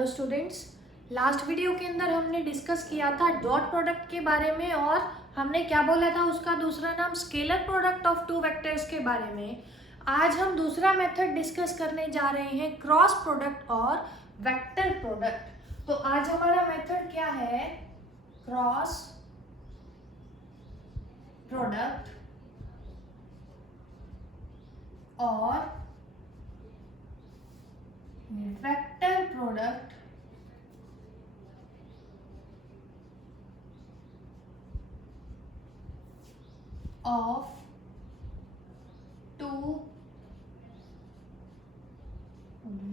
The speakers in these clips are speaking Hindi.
हेलो स्टूडेंट्स, लास्ट वीडियो के अंदर हमने डिस्कस किया था डॉट प्रोडक्ट के बारे में और हमने क्या बोला था, उसका दूसरा नाम scalar product of two vectors के बारे में। आज हम दूसरा मेथड डिस्कस करने जा रहे हैं, क्रॉस प्रोडक्ट और वेक्टर प्रोडक्ट। तो आज हमारा मेथड क्या है, क्रॉस प्रोडक्ट और vector product of two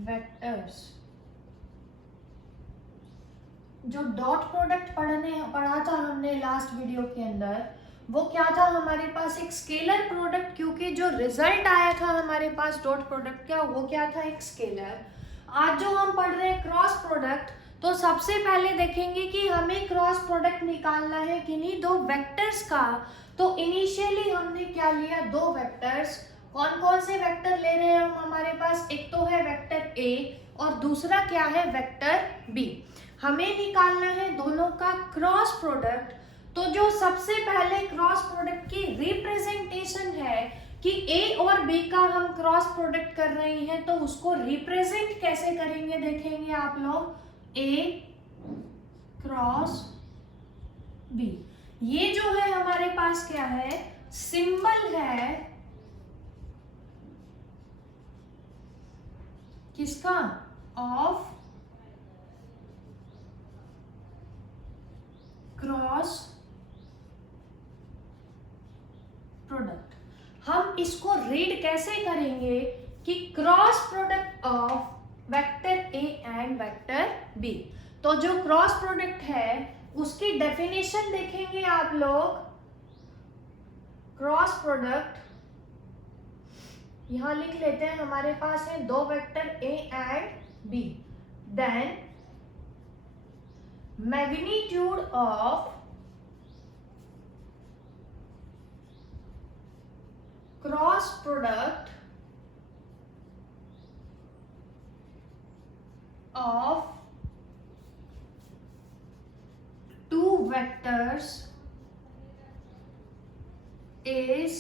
vectors। जो डॉट प्रोडक्ट पढ़ा था हमने लास्ट वीडियो के अंदर, वो क्या था, हमारे पास एक स्केलर प्रोडक्ट, क्योंकि जो रिजल्ट आया था हमारे पास डॉट प्रोडक्ट का वो क्या था, एक स्केलर। आज जो हम पढ़ रहे हैं क्रॉस प्रोडक्ट, तो सबसे पहले देखेंगे कि हमें क्रॉस प्रोडक्ट निकालना है किन्हीं दो वेक्टर्स का। तो इनिशियली हमने क्या लिया, दो वेक्टर्स। कौन कौन से वेक्टर ले रहे हैं हम, हमारे पास एक तो है वेक्टर ए और दूसरा क्या है, वेक्टर बी। हमें निकालना है दोनों का क्रॉस प्रोडक्ट। तो जो सबसे पहले क्रॉस प्रोडक्ट की रिप्रेजेंटेशन है कि ए और बी का हम क्रॉस प्रोडक्ट कर रहे हैं, तो उसको रिप्रेजेंट कैसे करेंगे देखेंगे आप लोग। ए क्रॉस बी, ये जो है हमारे पास क्या है, सिंबल है किसका, ऑफ क्रॉस प्रोडक्ट। हम इसको रीड कैसे करेंगे कि cross product of vector A and vector B. तो जो क्रॉस प्रोडक्ट है उसकी डेफिनेशन देखेंगे आप लोग। क्रॉस प्रोडक्ट यहां लिख लेते हैं, हमारे पास है दो vector A and B. Then magnitude of cross product of two vectors is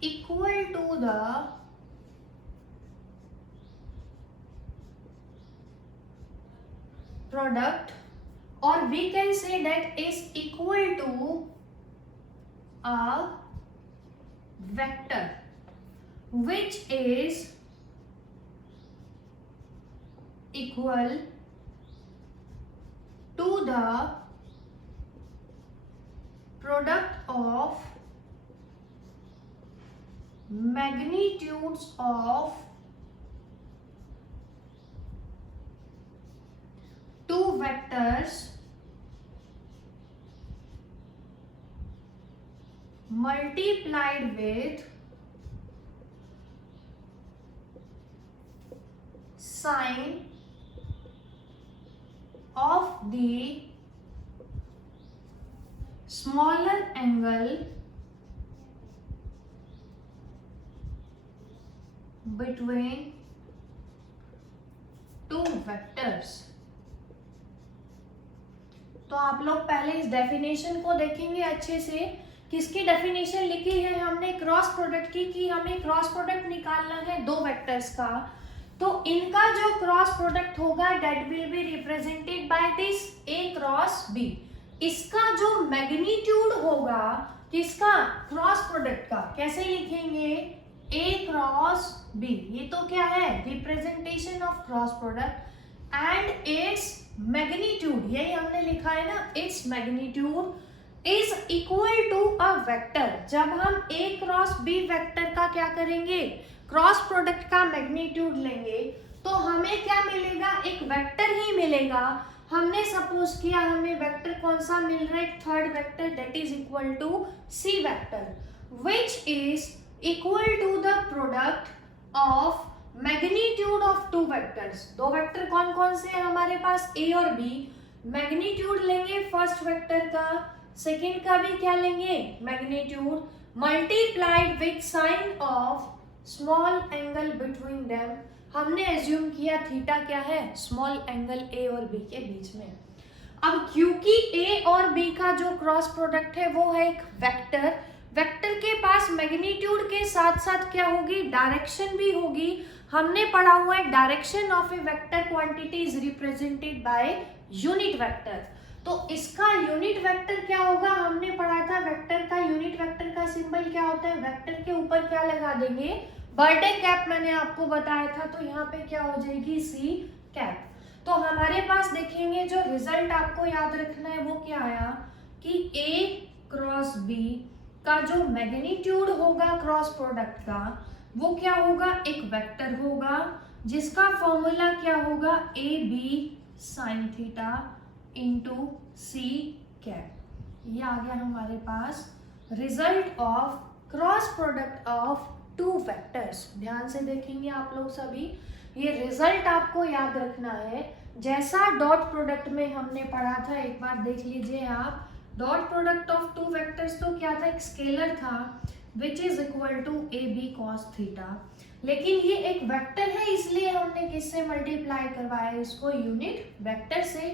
equal to the product, or we can say that is equal to a vector which is equal to the product of magnitudes of two vectors multiplied with sine of the smaller angle between two vectors। तो आप लोग पहले इस डेफिनेशन को देखेंगे अच्छे से। किसकी डेफिनेशन लिखी है हमने, क्रॉस प्रोडक्ट की, कि हमें क्रॉस प्रोडक्ट निकालना है दो वेक्टर्स का। तो इनका जो क्रॉस प्रोडक्ट होगा that will be represented by this A cross B. इसका जो मैग्नीट्यूड होगा किसका, क्रॉस प्रोडक्ट का, कैसे लिखेंगे, ए क्रॉस बी। ये तो क्या है, representation of cross product and its magnitude, यही हमने लिखा है ना, its magnitude is equal to a vector. जब हम ए क्रॉस बी वेक्टर का क्या करेंगे, क्रॉस प्रोडक्ट का मैग्नीट्यूड लेंगे, तो हमें क्या मिलेगा, एक वेक्टर ही मिलेगा। हमने सपोज किया हमें वेक्टर कौन सा मिल रहा है, third vector, that is equal to C vector which is equal to the product of magnitude of two vectors. दो वेक्टर कौन कौन से हैं हमारे पास, ए और बी। मैग्नीट्यूड लेंगे फर्स्ट वेक्टर का, सेकेंड का भी क्या लेंगे, magnitude, multiplied with sine of small angle between them. हमने एज्यूम किया थीटा क्या है, स्मॉल एंगल ए और बी के बीच में। अब क्योंकि ए और बी का जो क्रॉस प्रोडक्ट है वो है एक वेक्टर, वेक्टर के पास मैग्नीट्यूड के साथ साथ क्या होगी, डायरेक्शन भी होगी। हमने पढ़ा हुआ है direction of A vector quantity is represented by unit vector. तो इसका यूनिट वेक्टर क्या होगा, हमने पढ़ा था वेक्टर का यूनिट वेक्टर का सिंबल क्या होता है, वेक्टर के ऊपर क्या लगा देंगे, बर्थडे कैप मैंने आपको बताया था। तो यहाँ पे क्या हो जाएगी, सी कैप। तो हमारे पास देखेंगे जो रिजल्ट आपको याद रखना है वो क्या आया कि ए क्रॉस बी का जो मैग्नीट्यूड होगा क्रॉस प्रोडक्ट का वो क्या होगा, एक वेक्टर होगा जिसका फॉर्मूला क्या होगा, A B sine theta into C cap. ये आ गया हमारे पास result of cross product of two vectors. ध्यान से देखेंगे आप लोग सभी, ये रिजल्ट आपको याद रखना है जैसा डॉट प्रोडक्ट में हमने पढ़ा था। एक बार देख लीजिए आप, dot product of two vectors तो क्या था, एक स्केलर था which is equal to A B cos theta, लेकिन ये एक वेक्टर है इसलिए हमने किससे मल्टीप्लाई करवाया इसको, यूनिट वेक्टर से,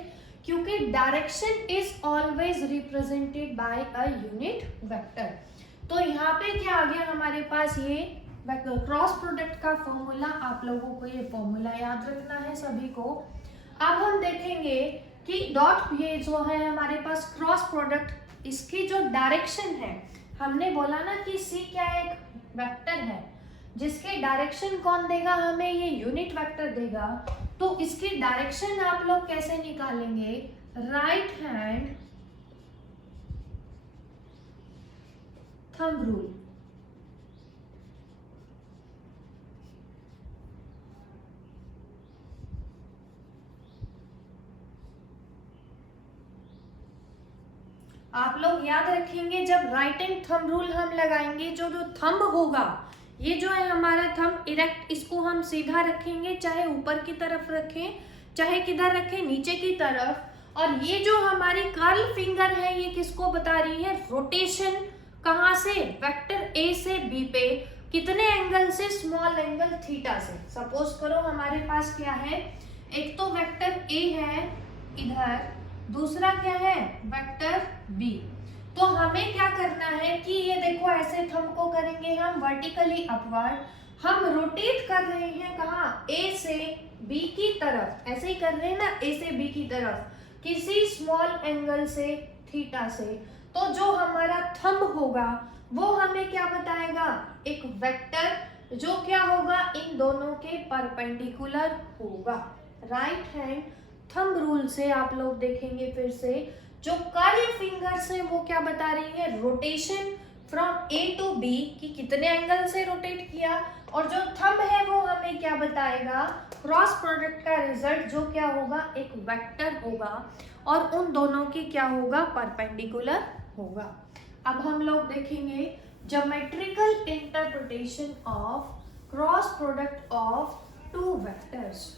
क्योंकि direction is always represented by a unit vector. तो यहाँ पे क्या आ गया हमारे पास, ये क्रॉस प्रोडक्ट का फॉर्मूला, आप लोगों को ये फॉर्मूला याद रखना है सभी को। अब हम देखेंगे कि डॉट, ये जो है हमारे पास क्रॉस प्रोडक्ट, इसकी जो डायरेक्शन है, हमने बोला ना कि सी क्या एक वेक्टर है जिसके डायरेक्शन कौन देगा हमें, ये यूनिट वेक्टर देगा। तो इसकी डायरेक्शन आप लोग कैसे निकालेंगे, राइट हैंड थंब रूल। आप लोग याद रखेंगे जब राइट हैंड थंब रूल हम लगाएंगे, जो जो थंब होगा, ये जो है हमारा थंब इरेक्ट, इसको हम सीधा रखेंगे, चाहे ऊपर की तरफ रखें चाहे किधर रखें, नीचे की तरफ। और ये जो हमारी कर्ल फिंगर है ये किसको बता रही है, रोटेशन, कहाँ से, वेक्टर ए से बी पे, कितने एंगल से, स्मॉल एंगल थीटा से। सपोज करो हमारे पास क्या है, एक तो वेक्टर ए है इधर, दूसरा क्या है वेक्टर बी। तो हमें क्या करना है कि ये देखो ऐसे थंब को करेंगे हम वर्टिकली अपवर्ड, हम रोटेट कर रहे हैं कहाँ, ए से बी की तरफ, ऐसे ही कर रहे हैं ना, ए से बी की तरफ, किसी स्मॉल एंगल से थीटा से। तो जो हमारा थंब होगा वो हमें क्या बताएगा, एक वेक्टर जो क्या होगा, इन दोनों के परपेंडिकुलर होगा। राइट हैंड थंब रूल से आप लोग देखेंगे फिर से, जो कर्ल फिंगर्स है वो क्या बता रही है, rotation from A to B, कि कितने एंगल से रोटेट किया, और जो थंब है वो हमें क्या बताएगा, क्रॉस प्रोडक्ट का रिजल्ट जो क्या होगा, एक वेक्टर होगा और उन दोनों की क्या होगा, परपेंडिकुलर होगा। अब हम लोग देखेंगे geometrical interpretation of cross product of two vectors.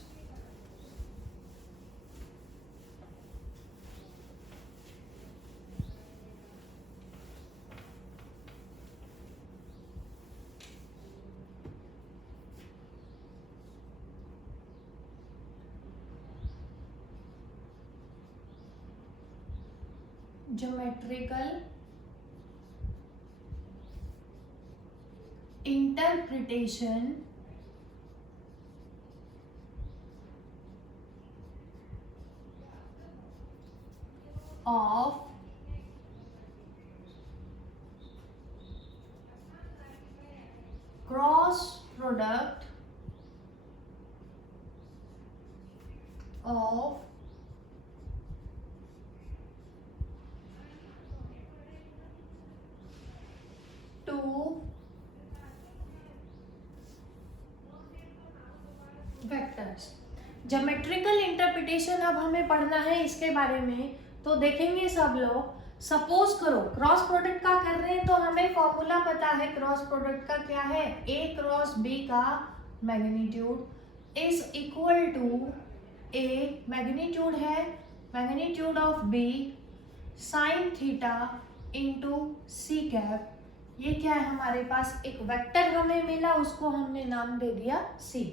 Geometrical interpretation of cross product of two vectors. Geometrical interpretation अब हमें पढ़ना है इसके बारे में, तो देखेंगे सब लोग। सपोज करो क्रॉस प्रोडक्ट का कर रहे हैं तो हमें फॉर्मूला पता है क्रॉस प्रोडक्ट का क्या है, ए क्रॉस बी का magnitude is equal to A, magnitude है magnitude of B sine theta into C cap. ये क्या है हमारे पास, एक वेक्टर हमें मिला, उसको हमने नाम दे दिया सी।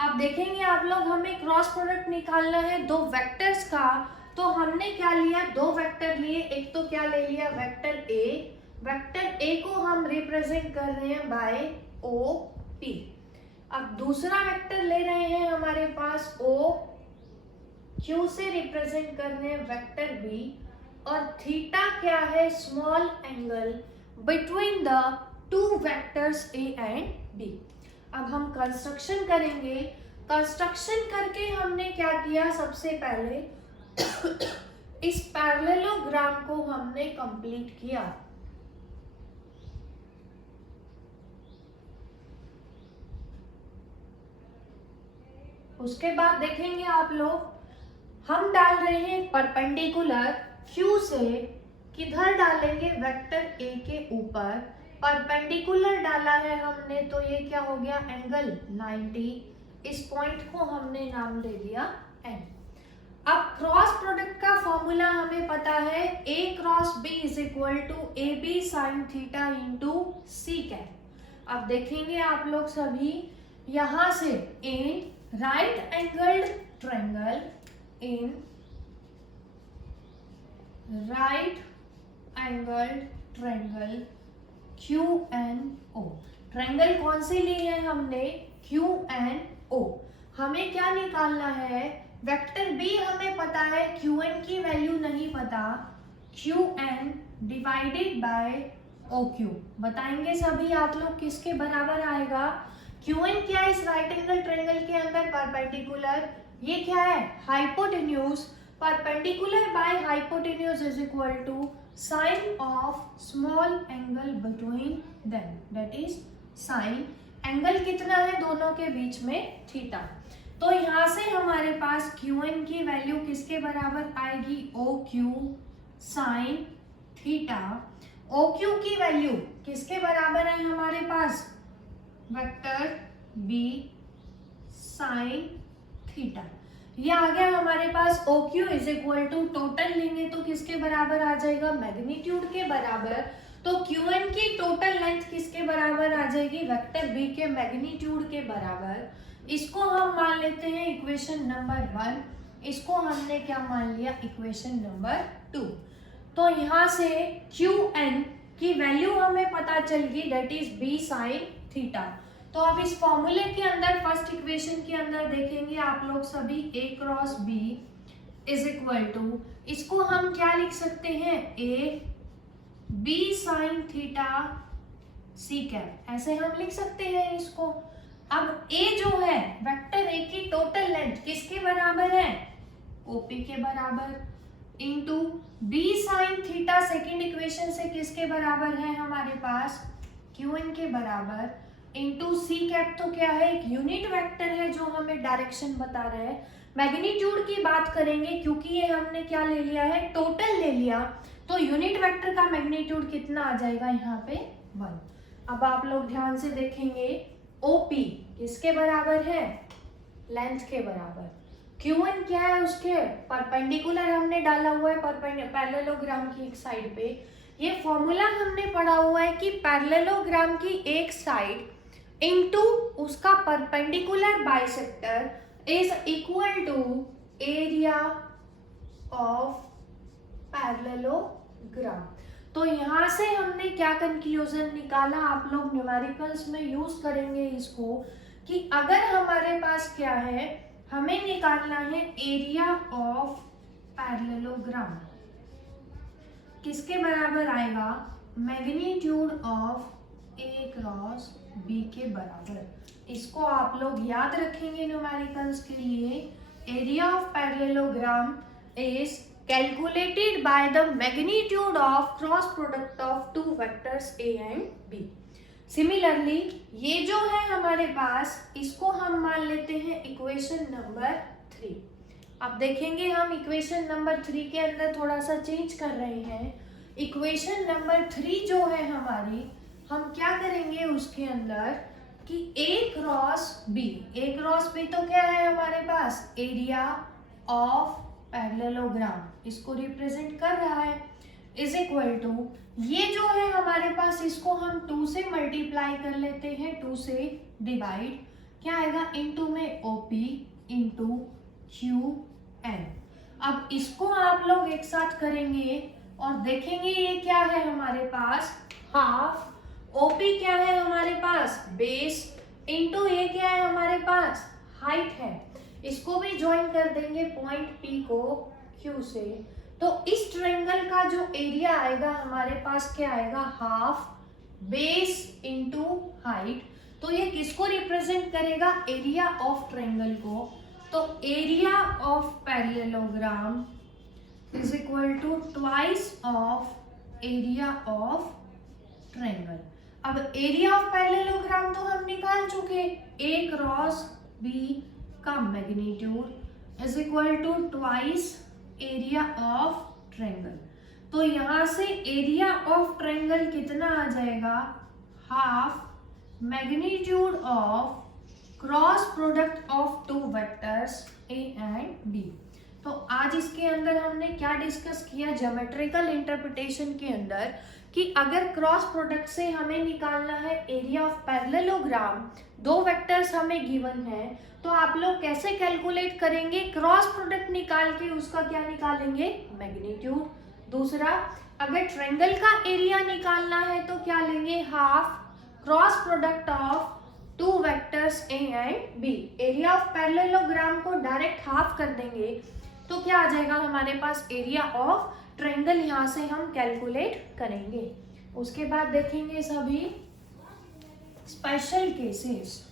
अब देखेंगे आप लोग, हमें क्रॉस प्रोडक्ट निकालना है दो वेक्टर्स का। तो हमने क्या लिया, दो वेक्टर लिए। एक तो क्या ले लिया, वेक्टर ए। वेक्टर ए को हम रिप्रेजेंट कर रहे हैं बाय ओ पी। अब दूसरा वेक्टर ले रहे हैं हमारे पास ओ क्यू से रिप्रेजेंट कर रहे हैं वेक्टर बी। और थीटा क्या है, small angle between the two vectors A and B. अब हम कंस्ट्रक्शन करेंगे। कंस्ट्रक्शन करके हमने क्या किया, सबसे पहले इस पैरेललोग्राम को हमने कंप्लीट किया। उसके बाद देखेंगे आप लोग, हम डाल रहे हैं परपेंडिकुलर क्यू से किधर डालेंगे, वेक्टर ए के ऊपर। परपेंडिकुलर डाला है हमने तो ये क्या हो गया, एंगल 90। इस पॉइंट को हमने नाम दे दिया एन। अब क्रॉस प्रोडक्ट का फॉर्मूला हमें पता है, A cross B is equal to A B sine theta into C cap. अब देखेंगे आप लोग सभी, यहां से in right angled triangle, in right angled triangle Q N O. Triangle कौन से लिए हैं हमने, क्यू एन ओ। हमें क्या निकालना है, वेक्टर बी हमें पता है, क्यू एन की वैल्यू नहीं पता। Q N divided by O Q. बताएंगे सभी आप लोग किसके बराबर आएगा। क्यू एन क्या है, इस राइट एंगल ट्रायंगल के अंदर परपेंडिकुलर। ये क्या है, hypotenuse. Perpendicular by hypotenuse is equal to sine of small angle between them, that is sine. Angle कितना है दोनों के बीच में, थीटा। तो यहां से हमारे पास क्यू एन की वैल्यू किसके बराबर आएगी, O Q sine theta. O Q की वैल्यू किसके बराबर है हमारे पास, वेक्टर बी साइन थीटा। ये आ गया हमारे पास O Q is equal to, total लेंगे तो किसके बराबर आ जाएगा, मैग्नीट्यूड के बराबर। तो क्यू एन की टोटल लेंथ किसके बराबर आ जाएगी, वेक्टर बी के मैग्नीट्यूड के बराबर। इसको हम मान लेते हैं इक्वेशन नंबर 1। इसको हमने क्या मान लिया, इक्वेशन नंबर 2। तो यहाँ से क्यू एन की वैल्यू हमें पता चल गई, that is B sine theta. तो अब इस फॉर्मूले के अंदर, फर्स्ट इक्वेशन के अंदर देखेंगे आप लोग सभी, A cross B is equal to, इसको हम क्या लिख सकते हैं, A B sine theta C cap, ऐसे हम लिख सकते हैं इसको। अब ए जो है, वेक्टर ए की टोटल लेंथ किसके बराबर है, ओपी के बराबर, into B sine theta second equation से किसके बराबर है हमारे पास, क्यू एन के बराबर, इंटू सी कैप तो क्या है, एक यूनिट वेक्टर है जो हमें डायरेक्शन बता रहा है। मैग्नीट्यूड की बात करेंगे क्योंकि ये हमने क्या ले लिया है, टोटल ले लिया, तो यूनिट वेक्टर का मैग्नीट्यूड कितना आ जाएगा यहाँ पे 1। अब आप लोग ध्यान से देखेंगे, ओपी किसके बराबर है, लेंथ के बराबर। क्यू एन क्या है, उसके परपेंडिकुलर हमने डाला हुआ है पैरेललोग्राम की एक साइड पे। ये फॉर्मूला हमने पढ़ा हुआ है कि पैरेललोग्राम की एक साइड इनटू उसका perpendicular bisector is equal to area of parallelogram. तो यहाँ से हमने क्या कंक्लूजन निकाला, आप लोग न्यूमेरिकल्स में यूज करेंगे इसको, कि अगर हमारे पास क्या है, हमें निकालना है एरिया ऑफ पैरेललोग्राम, किसके बराबर आएगा, magnitude of A cross B के बराबर। इसको आप लोग याद रखेंगे न्यूमेरिकल्स के लिए। Area of parallelogram is calculated by the magnitude of cross product of two vectors A and B. Similarly ये जो है हमारे पास, इसको हम मान लेते हैं इक्वेशन नंबर 3। अब देखेंगे हम इक्वेशन नंबर 3 के अंदर थोड़ा सा चेंज कर रहे हैं। इक्वेशन नंबर 3 जो है हमारी, हम क्या करेंगे उसके अंदर कि ए क्रॉस बी तो क्या है हमारे पास, एरिया ऑफ पैरेललोग्राम, इसको रिप्रेजेंट कर रहा है, इज इक्वल टू, ये जो है हमारे पास, इसको हम 2 से मल्टीप्लाई कर लेते हैं, 2 से डिवाइड, क्या आएगा, इनटू में ओपी इंटू क्यू एन। अब इसको आप लोग एक साथ करेंगे और देखेंगे ये क्या है हमारे पास, हाफ, ओपी क्या है हमारे पास, बेस, इंटू ये क्या है हमारे पास, हाइट है। इसको भी ज्वाइन कर देंगे पॉइंट पी को क्यू से, तो इस ट्रायंगल का जो एरिया आएगा हमारे पास क्या आएगा, हाफ बेस इंटू हाइट। तो ये किसको रिप्रेजेंट करेगा, एरिया ऑफ ट्रायंगल को। तो area of parallelogram is equal to twice of area of triangle. अब एरिया ऑफ पैरेललोग्राम तो हम निकाल चुके, ए क्रॉस बी का magnitude is equal to twice area of triangle. तो यहां से एरिया ऑफ ट्रायंगल कितना आ जाएगा, half magnitude of cross product of two vectors A and B. तो आज इसके अंदर हमने क्या डिस्कस किया, ज्योमेट्रिकल इंटरप्रिटेशन के अंदर, कि अगर क्रॉस प्रोडक्ट से हमें निकालना है एरिया ऑफ पैरेललोग्राम, दो वेक्टर्स हमें गिवन है, तो आप लोग कैसे कैलकुलेट करेंगे, क्रॉस प्रोडक्ट निकाल के उसका क्या निकालेंगे, मैग्नीट्यूड। दूसरा, अगर ट्रायंगल का एरिया निकालना है तो क्या लेंगे, half cross product of two vectors A and B. Area of parallelogram को डायरेक्ट हाफ कर देंगे तो क्या आ जाएगा हमारे पास, एरिया ऑफ ट्रायंगल यहाँ से हम कैलकुलेट करेंगे। उसके बाद देखेंगे सभी special cases.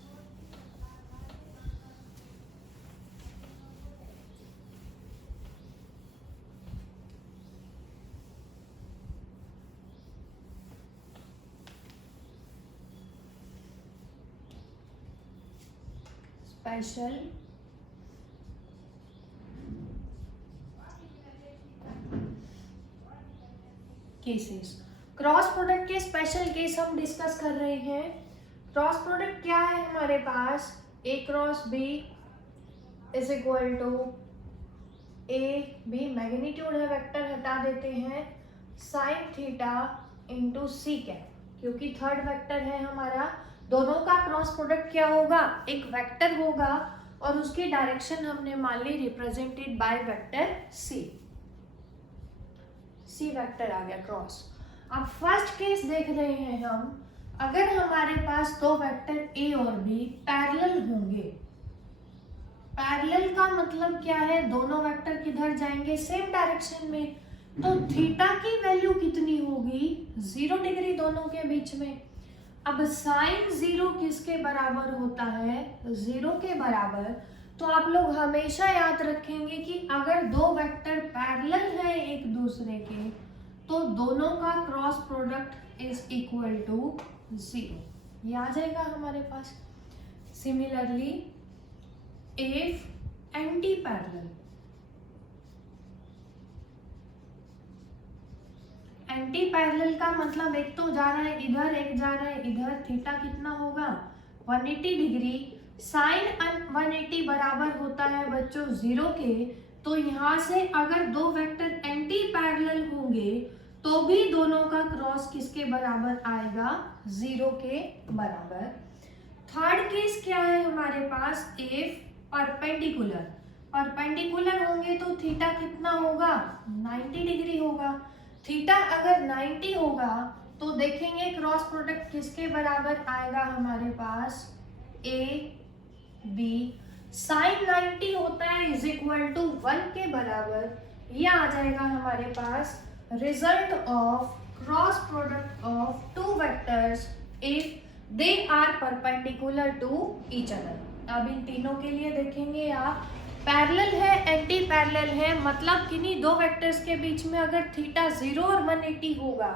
Special cases, cross product के स्पेशल केस हम डिस्कस कर रहे हैं। क्रॉस प्रोडक्ट क्या है हमारे पास, A cross B is equal to A B, magnitude है वेक्टर हटा देते हैं, sine theta into C cap, क्योंकि थर्ड वेक्टर है हमारा। दोनों का क्रॉस प्रोडक्ट क्या होगा, एक वेक्टर होगा और उसकी डायरेक्शन हमने मान ली represented by vector C, C vector आ गया क्रॉस। अब फर्स्ट केस देख रहे हैं हम, अगर हमारे पास दो वेक्टर ए और बी पैरेलल होंगे, पैरेलल का मतलब क्या है, दोनों वेक्टर किधर जाएंगे, सेम डायरेक्शन में, तो थीटा की वैल्यू कितनी होगी, 0 डिग्री दोनों के बीच में। अब साइन 0 किसके बराबर होता है, 0 के बराबर। तो आप लोग हमेशा याद रखेंगे कि अगर दो वेक्टर पैरेलल हैं एक दूसरे के, तो दोनों का cross product is equal to 0, ये आ जाएगा हमारे पास। Similarly if anti parallel, anti parallel का मतलब एक तो जा रहा है इधर, एक जा रहा है इधर, थीटा कितना होगा 180 डिग्री, साइन 180 बराबर होता है बच्चों 0 के। तो यहाँ से अगर दो वेक्टर एंटी पैरेलल होंगे तो भी दोनों का क्रॉस किसके बराबर आएगा, 0 के बराबर। थर्ड केस क्या है हमारे पास, इफ परपेंडिकुलर, परपेंडिकुलर होंगे तो थीटा कितना होगा 90 डिग्री होगा। थीटा अगर 90 होगा तो देखेंगे क्रॉस प्रोडक्ट किसके बराबर आएगा हमारे पास, ए बी, साइन 90 होता है इज इक्वल टू 1 के बराबर। ये आ जाएगा हमारे पास result of cross product of two vectors if they are perpendicular to each other. अब इन तीनों के लिए देखेंगे आप, पैरेलल है, एंटी पैरेलल है, मतलब किन्हीं दो वेक्टर्स के बीच में अगर थीटा 0 और 180 होगा,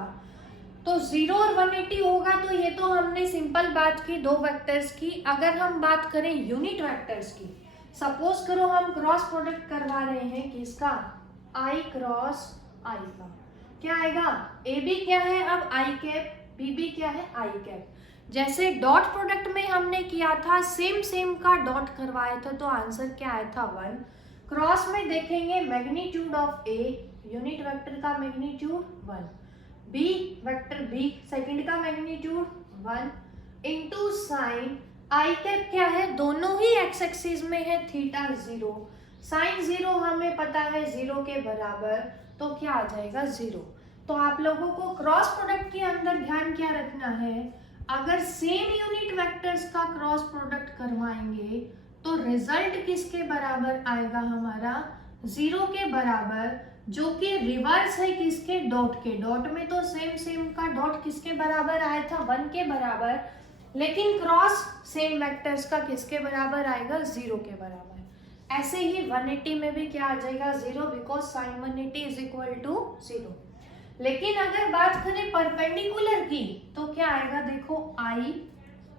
तो 0 और 180 होगा, तो ये तो हमने सिंपल बात की दो वेक्टर्स की। अगर हम बात करें यूनिट वेक्टर्स की, सपोज करो हम क्रॉस प्रोडक्ट करवा रहे हैं किसका, आई क्रॉस आई का, क्या आएगा, ए बी क्या है अब आई कैप, बी बी क्या है आई कैप। जैसे डॉट प्रोडक्ट में हमने किया था, सेम का डॉट करवाया था, तो आंसर क्या आया था 1। क्रॉस में देखेंगे magnitude of A, unit vector का magnitude 1, B vector B second का magnitude 1 into sine I cap क्या है, दोनों ही एक्स एक्सिस में है थीटा 0, साइन 0 हमें पता है 0 के बराबर, तो क्या आ जाएगा 0। तो आप लोगों को क्रॉस प्रोडक्ट के अंदर ध्यान क्या रखना है, अगर सेम यूनिट वेक्टर्स का क्रॉस प्रोडक्ट करवाएंगे तो रिजल्ट किसके बराबर आएगा हमारा, 0 के बराबर, जो कि रिवर्स है किसके, डॉट के। डॉट में तो सेम सेम का डॉट किसके बराबर आया था, 1 के बराबर, लेकिन क्रॉस सेम वेक्टर्स का किसके बराबर आएगा, 0 के बराबर। ऐसे ही 180 में भी क्या आ जाएगा 0, because sine 180 is equal to 0। लेकिन अगर बात करें परपेंडिकुलर की तो क्या आएगा, देखो आई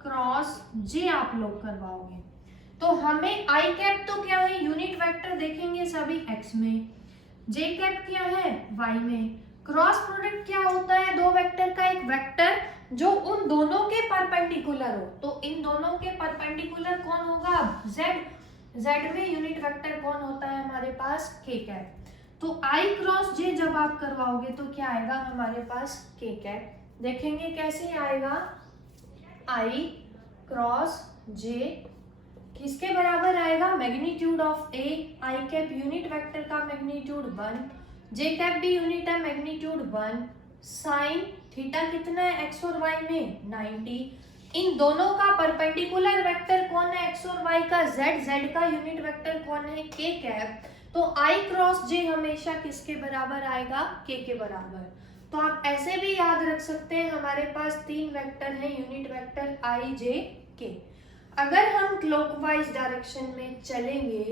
क्रॉस जे आप लोग करवाओगे तो हमें आई कैप तो क्या है, यूनिट वेक्टर देखेंगे सभी एक्स में, जे कैप क्या है वाई में। क्रॉस प्रोडक्ट क्या होता है, दो वेक्टर का एक वेक्टर जो उन दोनों के परपेंडिकुलर हो, तो इन दोनों के परपेंडिकुलर कौन होगा, जेड। जेड में यूनिट वेक्टर कौन होता है हमारे पास, के कैप। तो आई क्रॉस जे जब आप करवाओगे तो क्या आएगा हमारे पास, के कैप। देखेंगे कैसे आएगा, आई क्रॉस जे किसके बराबर आएगा, magnitude of A, I cap unit vector का मैग्नीट्यूड 1, जे कैप भी यूनिट है मैग्नीट्यूड 1, साइन थीटा कितना है एक्स और वाई में 90, इन दोनों का परपेंडिकुलर वेक्टर कौन है एक्स और वाई का, जेड, जेड का यूनिट वेक्टर कौन है, के कैप। तो आई क्रॉस जे हमेशा किसके बराबर आएगा, के बराबर। तो आप ऐसे भी याद रख सकते हैं, हमारे पास तीन वेक्टर हैं यूनिट वेक्टर आई जे के। अगर हम क्लॉकवाइज डायरेक्शन में चलेंगे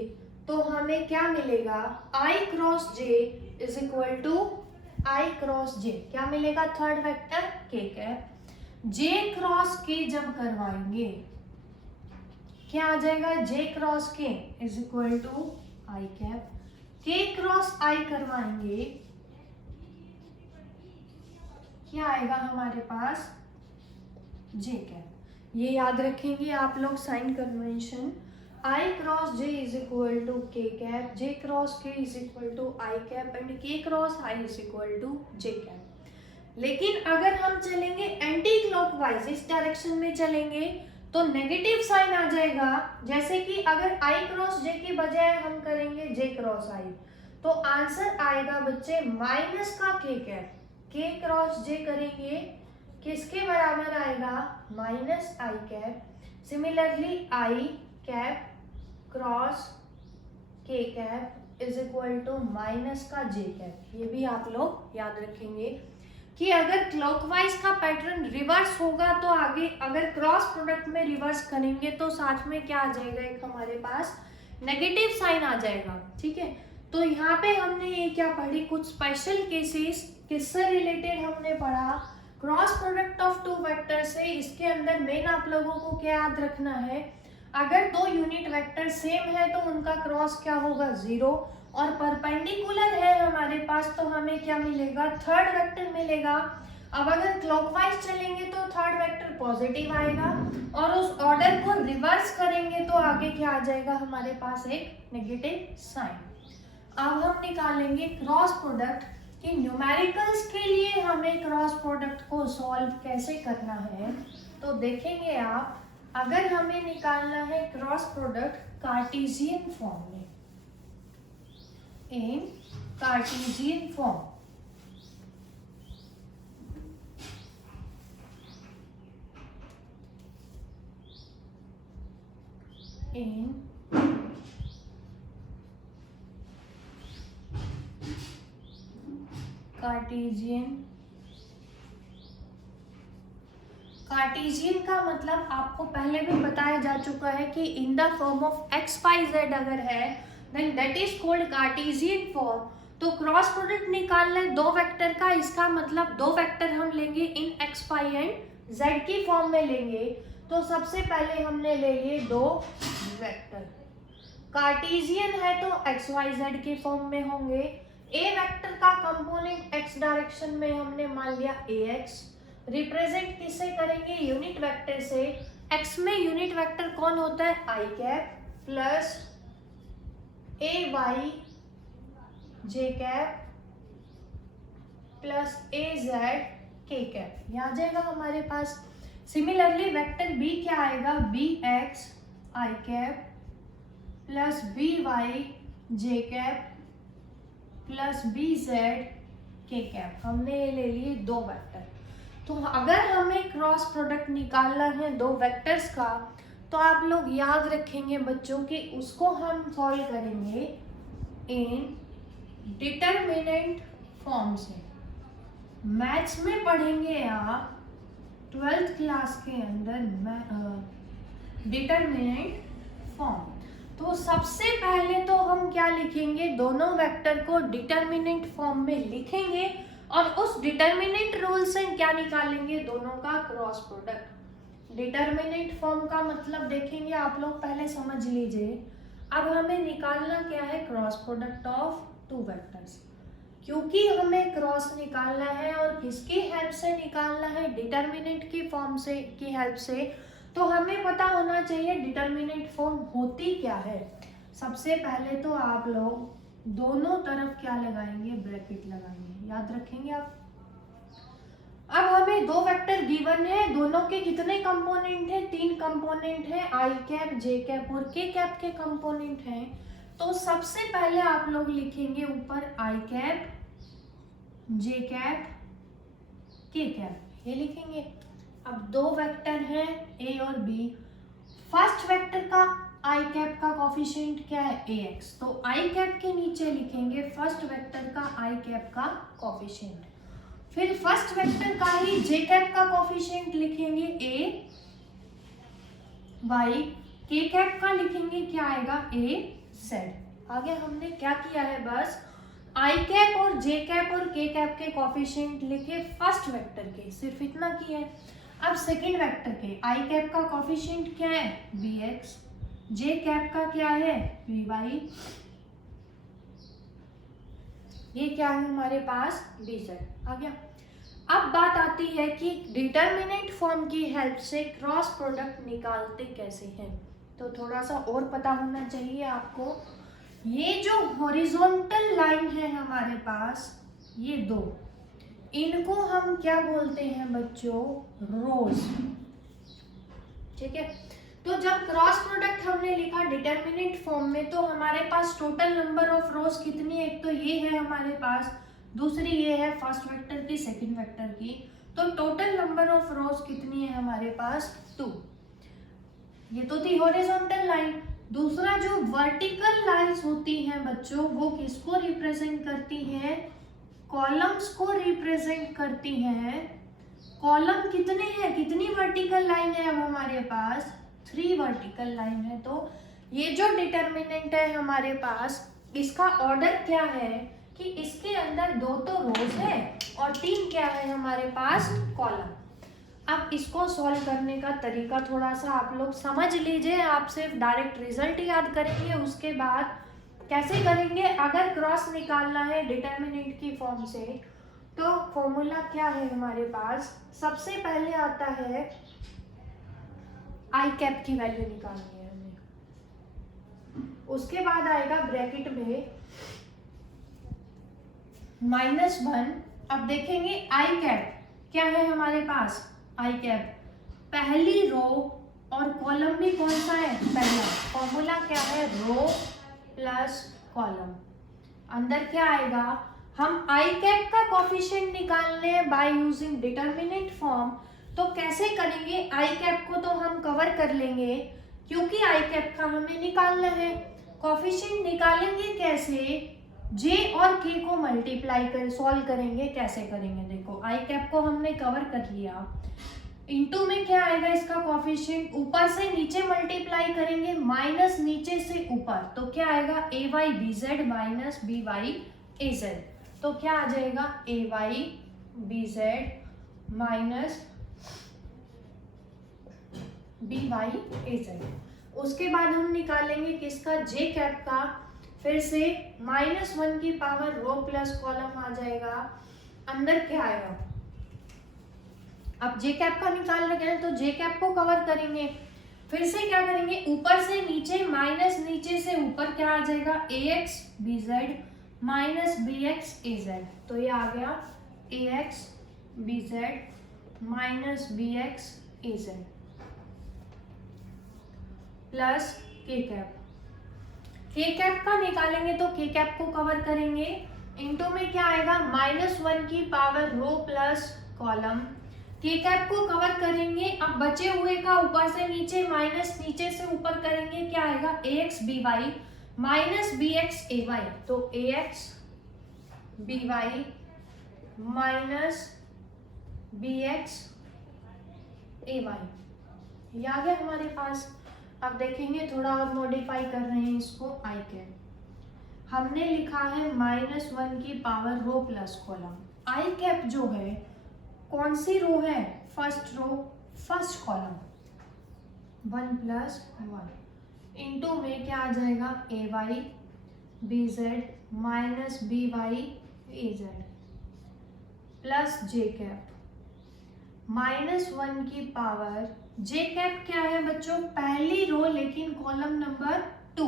तो हमें क्या मिलेगा, I cross J is equal to I cross J, क्या मिलेगा, third vector K cap. J cross K जब करवाएंगे क्या आ जाएगा, J cross K is equal to I cap. K cross I करवाएंगे क्या आएगा हमारे पास, जे कैप। ये याद रखेंगे आप लोग sign convention, I cross J is equal to K cap, J cross K is equal to I cap and K cross I is equal to J cap. लेकिन अगर हम चलेंगे एंटी क्लॉकवाइज, इस डायरेक्शन में चलेंगे तो नेगेटिव साइन आ जाएगा। जैसे कि अगर आई क्रॉस जे के बजाय हम करेंगे जे क्रॉस आई, तो आंसर आएगा बच्चे माइनस का के कैप। के क्रॉस जे करेंगे किसके बराबर आएगा, minus I cap. Similarly I cap cross K cap is equal to minus का जे कैप। ये भी आप लोग याद रखेंगे कि अगर क्लॉकवाइज का पैटर्न रिवर्स होगा तो आगे अगर क्रॉस प्रोडक्ट में रिवर्स करेंगे तो साथ में क्या आ जाएगा, एक हमारे पास नेगेटिव साइन आ जाएगा। ठीक है, तो यहाँ पे हमने ये क्या पढ़ी, कुछ स्पेशल केसेस, किससे रिलेटेड हमने पढ़ा, cross product of two vector से। इसके अंदर मेन आप लोगों को क्या याद रखना है, अगर दो यूनिट वेक्टर सेम है तो उनका क्रॉस क्या होगा, 0, और परपेंडिकुलर है हमारे पास तो हमें क्या मिलेगा, थर्ड वेक्टर मिलेगा। अब अगर क्लॉकवाइज चलेंगे तो थर्ड वेक्टर पॉजिटिव आएगा और उस ऑर्डर को रिवर्स करेंगे तो आगे क्या आ जाएगा हमारे पास, एक नेगेटिव साइन। अब हम निकालेंगे क्रॉस प्रोडक्ट कि न्यूमेरिकल्स के लिए हमें क्रॉस प्रोडक्ट को सॉल्व कैसे करना है। तो देखेंगे आप, अगर हमें निकालना है क्रॉस प्रोडक्ट कार्टेशियन फॉर्म में, इन कार्टेशियन फॉर्म, इन कार्टेशियन। कार्टेशियन का मतलब आपको पहले भी बताया जा चुका है कि in the form of X Y Z अगर है then that is called Cartesian form. तो क्रॉस प्रोडक्ट निकालना है दो वेक्टर का, इसका मतलब दो वेक्टर हम लेंगे इन एक्स वाई एंड जेड की फॉर्म में लेंगे। तो सबसे पहले हमने ले लिए दो वेक्टर, कार्टेशियन है तो एक्स वाई जेड के फॉर्म में होंगे। ए वेक्टर का कंपोनेंट एक्स डायरेक्शन में हमने मान लिया ए एक्स, रिप्रेजेंट किससे करेंगे, यूनिट वेक्टर से। एक्स में यूनिट वेक्टर कौन होता है, आई कैप प्लस ए वाई जे कैप प्लस ए जेड के कैप, ये आ जाएगा हमारे पास। सिमिलरली वेक्टर बी क्या आएगा, बी एक्स आई कैप प्लस बी वाई जे कैप प्लस बी जेड के कैप। हमने ये ले लिए दो वेक्टर। तो अगर हमें क्रॉस प्रोडक्ट निकालना है दो वेक्टर्स का, तो आप लोग याद रखेंगे बच्चों कि उसको हम सॉल्व करेंगे इन डिटरमिनेंट फॉर्म से। मैथ्स में पढ़ेंगे आप 12th क्लास के अंदर डिटरमिनेंट फॉर्म। तो सबसे पहले तो हम क्या लिखेंगे, दोनों वेक्टर को डिटरमिनेंट फॉर्म में लिखेंगे और उस डिटरमिनेंट रूल से क्या निकालेंगे, दोनों का क्रॉस प्रोडक्ट। डिटरमिनेंट फॉर्म का मतलब देखेंगे आप लोग, पहले समझ लीजिए। अब हमें निकालना क्या है, cross product of two vectors. क्योंकि हमें क्रॉस निकालना है और किसकी हेल्प से निकालना है, डिटरमिनेंट की फॉर्म से की हेल्प से, तो हमें पता होना चाहिए डिटरमिनेंट फॉर्म होती क्या है। सबसे पहले तो आप लोग दोनों तरफ क्या लगाएंगे, ब्रैकेट लगाएंगे, याद रखेंगे आप। अब हमें दो वेक्टर गिवन है, दोनों के कितने कंपोनेंट हैं, तीन कंपोनेंट हैं, आई कैप जे कैप और के कैप के कंपोनेंट हैं। तो सबसे पहले आप लोग लिखेंगे ऊपर आई cap J cap K cap, ये लिखेंगे। अब दो वेक्टर हैं ए और बी। फर्स्ट वेक्टर का आई कैप का कोफिशिएंट क्या है, ax, तो आई कैप के नीचे लिखेंगे फर्स्ट वेक्टर का आई कैप का कोफिशिएंट। फिर फर्स्ट वेक्टर का ही जे कैप का कोफिशिएंट लिखेंगे a y, के कैप का लिखेंगे क्या आएगा a z। आगे हमने क्या किया है, बस आई कैप और जे कैप और के कैप के कोफिशिएंट लिखे फर्स्ट वेक्टर के, सिर्फ इतना किया है। अब सेकेंड वेक्टर के आई कैप का कोफिशिएंट क्या है, bx, जे कैप का क्या है, by, ये क्या है हमारे पास, bz। आ गया। अब बात आती है कि डिटरमिनेंट फॉर्म की हेल्प से क्रॉस प्रोडक्ट निकालते कैसे हैं। तो थोड़ा सा और पता होना चाहिए आपको। ये जो हॉरिजॉन्टल लाइन है हमारे पास, ये दो, इनको हम क्या बोलते हैं बच्चों, रोज। ठीक है। तो जब क्रॉस प्रोडक्ट हमने लिखा डिटरमिनेंट फॉर्म में, तो हमारे पास टोटल नंबर ऑफ रोज कितनी है, एक तो ये है हमारे पास, दूसरी ये है फर्स्ट वेक्टर की, सेकंड वेक्टर की। तो टोटल नंबर ऑफ रोज कितनी है हमारे पास, 2। ये तो थी हॉरिजॉन्टल लाइन। दूसरा जो वर्टिकल लाइंस होती हैं बच्चों, वो किसको रिप्रेजेंट करती हैं, कॉलम्स को रिप्रेजेंट करती हैं। कॉलम कितने हैं, कितनी वर्टिकल लाइन है अब हमारे पास, 3 वर्टिकल लाइन है। तो ये जो डिटरमिनेंट है हमारे पास, इसका ऑर्डर क्या है कि इसके अंदर 2 तो रोज है और 3 क्या है हमारे पास, कॉलम। अब इसको सॉल्व करने का तरीका थोड़ा सा आप लोग समझ लीजिए। आप सिर्फ डायरेक्ट रिजल्ट याद करेंगे, उसके बाद कैसे करेंगे, अगर क्रॉस निकालना है डिटरमिनेंट की फॉर्म से, तो फॉर्मूला क्या है हमारे पास, सबसे पहले आता है आई कैप की वैल्यू निकालनी है हमें। उसके बाद आएगा ब्रैकेट में -1। अब देखेंगे आई कैप क्या है हमारे पास, आई कैप पहली रो और कॉलम भी कौन सा है, पहला। फॉर्मूला क्या है, रो प्लस कॉलम। अंदर क्या आएगा, हम आई कैप का कोफिशिएंट निकालने हैं बाय यूजिंग डिटरमिनेंट फॉर्म। तो कैसे करेंगे, आई कैप को तो हम कवर कर लेंगे क्योंकि आई कैप का हमें निकालना है। कोफिशिएंट निकालेंगे कैसे, जे और के को मल्टीप्लाई कर सॉल्व करेंगे। कैसे करेंगे, देखो आई कैप को हमने कवर कर लिया, इनटू में क्या आएगा इसका कोफिशिएंट, ऊपर से नीचे मल्टीप्लाई करेंगे, माइनस नीचे से ऊपर, तो क्या आएगा A Y B Z minus B Y A Z. तो क्या आ जाएगा, A Y B Z minus B Y A Z. उसके बाद हम निकालेंगे किसका, जे कैप का। फिर से -1 की पावर रो प्लस कॉलम आ जाएगा। अंदर क्या आएगा, अब जे कैप का निकाल रहे हैं तो जे कैप को कवर करेंगे। फिर से क्या करेंगे, ऊपर से नीचे माइनस नीचे से ऊपर क्या आ जाएगा, A X B Z minus B X A Z. तो ये आ गया A X B Z minus B X A Z plus K cap. K cap का निकालेंगे तो के कैप को कवर करेंगे, इनटू में क्या आएगा -1 की पावर रो प्लस कॉलम। के कैप को कवर करेंगे, अब बचे हुए का ऊपर से नीचे माइनस नीचे से ऊपर करेंगे, क्या आएगा ax by minus bx ay, तो ax by minus bx ay ये आ गया हमारे पास। अब देखेंगे थोड़ा और मॉडिफाई कर रहे हैं इसको। आई कैप हमने लिखा है -1 की power row plus column. I cap जो है कौन सी रो है, first row first column 1 + 1 into में क्या आ जाएगा A Y B Z minus B Y A Z plus J cap -1 की पावर जे कैप क्या है बच्चों, पहली रो लेकिन कॉलम नंबर 2,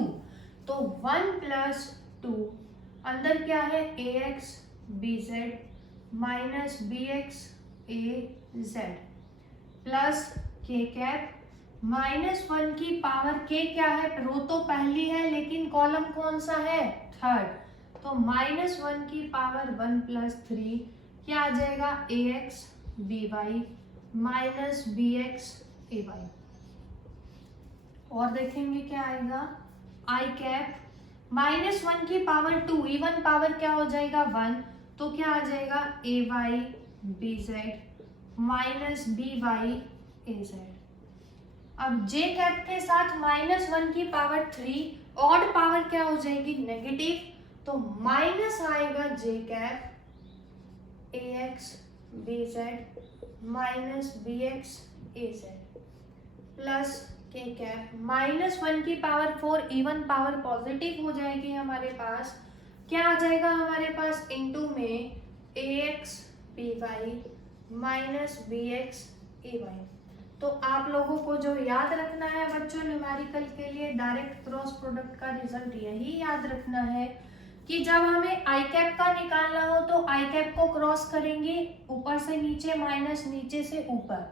तो 1 + 2 अंदर क्या है ax bz minus bx az plus K cap -1 की पावर के क्या है, रो तो पहली है लेकिन कॉलम कौन सा है, थर्ड, तो -1 की पावर 1 + 3 क्या आ जाएगा ax by minus bx ay। और देखेंगे क्या आएगा आई कैप -1 की पावर 2, इवन पावर क्या हो जाएगा 1, तो क्या आ जाएगा A Y B Z minus B Y A Z. अब जे कैप के साथ -1 की पावर 3, ऑड पावर क्या हो जाएगी नेगेटिव, तो माइनस आएगा J cap A X B Z minus B X A Z plus K cap -1 की पावर 4, इवन पावर पॉजिटिव हो जाएगी हमारे पास, क्या आ जाएगा हमारे पास इनटू में ax by minus bx ay। तो आप लोगों को जो याद रखना है बच्चों न्यूमेरिकल के लिए डायरेक्ट क्रॉस प्रोडक्ट का रिजल्ट यही याद रखना है कि जब हमें आई कैप का निकालना हो तो आई कैप को क्रॉस करेंगे ऊपर से नीचे माइनस नीचे से ऊपर,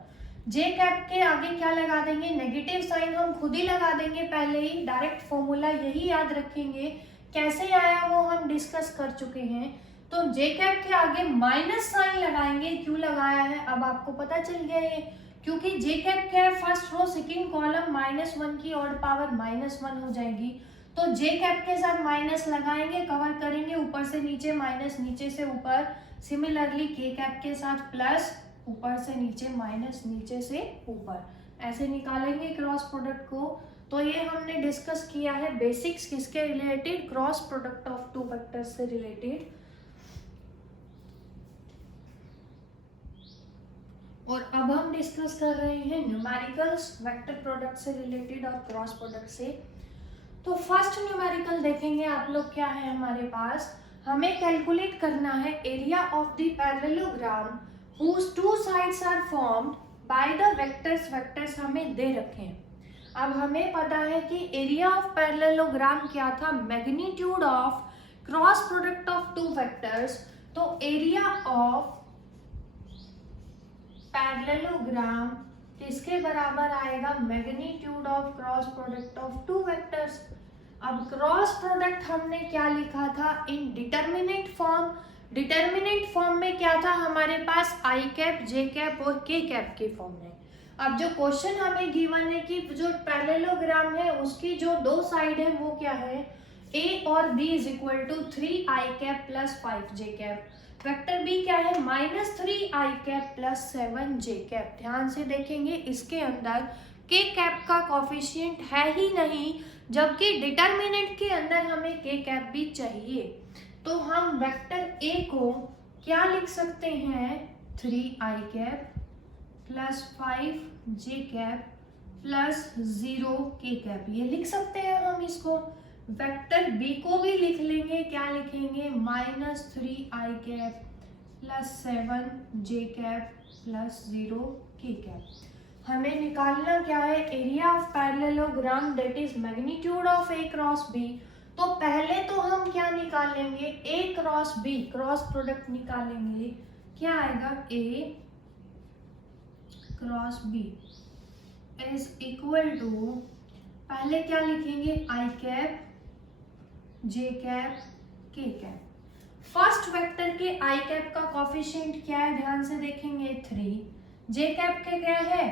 जे कैप के आगे क्या लगा देंगे नेगेटिव साइन हम खुद ही लगा देंगे, पहले ही डायरेक्ट फॉर्मूला यही याद रखेंगे, कैसे आया वो हम डिस्कस कर चुके हैं। तो जे कैप के आगे माइनस साइन लगाएंगे, क्यों लगाया है अब आपको पता चल गया है, क्योंकि जे कैप क्या है फर्स्ट रो सेकंड कॉलम -1 की ऑड पावर -1 हो जाएगी, तो जे कैप के साथ माइनस लगाएंगे कवर करेंगे ऊपर से नीचे माइनस नीचे से ऊपर, सिमिलरली के कैप के साथ प्लस ऊपर से नीचे माइनस नीचे से ऊपर, ऐसे निकालेंगे क्रॉस प्रोडक्ट को। तो ये हमने डिस्कस किया है बेसिक्स किसके related, cross product of two vectors से रिलेटेड। और अब हम डिस्कस कर रहे हैं न्यूमेरिकल्स वेक्टर प्रोडक्ट से रिलेटेड और क्रॉस प्रोडक्ट से। तो फर्स्ट न्यूमेरिकल देखेंगे आप लोग, क्या है हमारे पास, हमें कैलकुलेट करना है area of the parallelogram whose two sides are formed by the vectors, vectors हमें दे रखे हैं। अब हमें पता है कि एरिया ऑफ पैरेललोग्राम क्या था, magnitude of cross product of two vectors, तो एरिया ऑफ पैरेललोग्राम किसके बराबर आएगा, magnitude of cross product of two vectors. अब क्रॉस प्रोडक्ट हमने क्या लिखा था इन डिटर्मिनेंट फॉर्म, डिटर्मिनेंट फॉर्म में क्या था हमारे पास आई कैप जे कैप और के कैप के फॉर्म में। अब जो क्वेश्चन हमें गिवन है कि जो पैरेललोग्राम है उसकी जो दो साइड है वो क्या है, ए और B is equal to 3 I cap plus 5 J cap, vector B क्या है -3 I cap plus 7 J cap. ध्यान से देखेंगे इसके अंदर के कैप का कोफिशिएंट है ही नहीं, जबकि डिटर्मिनेंट के अंदर हमें के कैप भी चाहिए, तो हम वेक्टर ए को क्या लिख सकते हैं 3 I cap plus 5 J cap plus 0 K cap, ये लिख सकते हैं हम इसको। वेक्टर बी को भी लिख लेंगे, क्या लिखेंगे -3 I cap plus 7 J cap plus 0 K cap. हमें निकालना क्या है area of parallelogram that is magnitude of A cross B. तो पहले तो हम क्या निकालेंगे A cross B, cross product निकालेंगे, क्या आएगा A cross B is equal to, पहले क्या लिखेंगे, I cap, J cap, K cap. First vector के आई कैप का कोफिशिएंट क्या है, ध्यान से देखेंगे 3, जे कैप के क्या है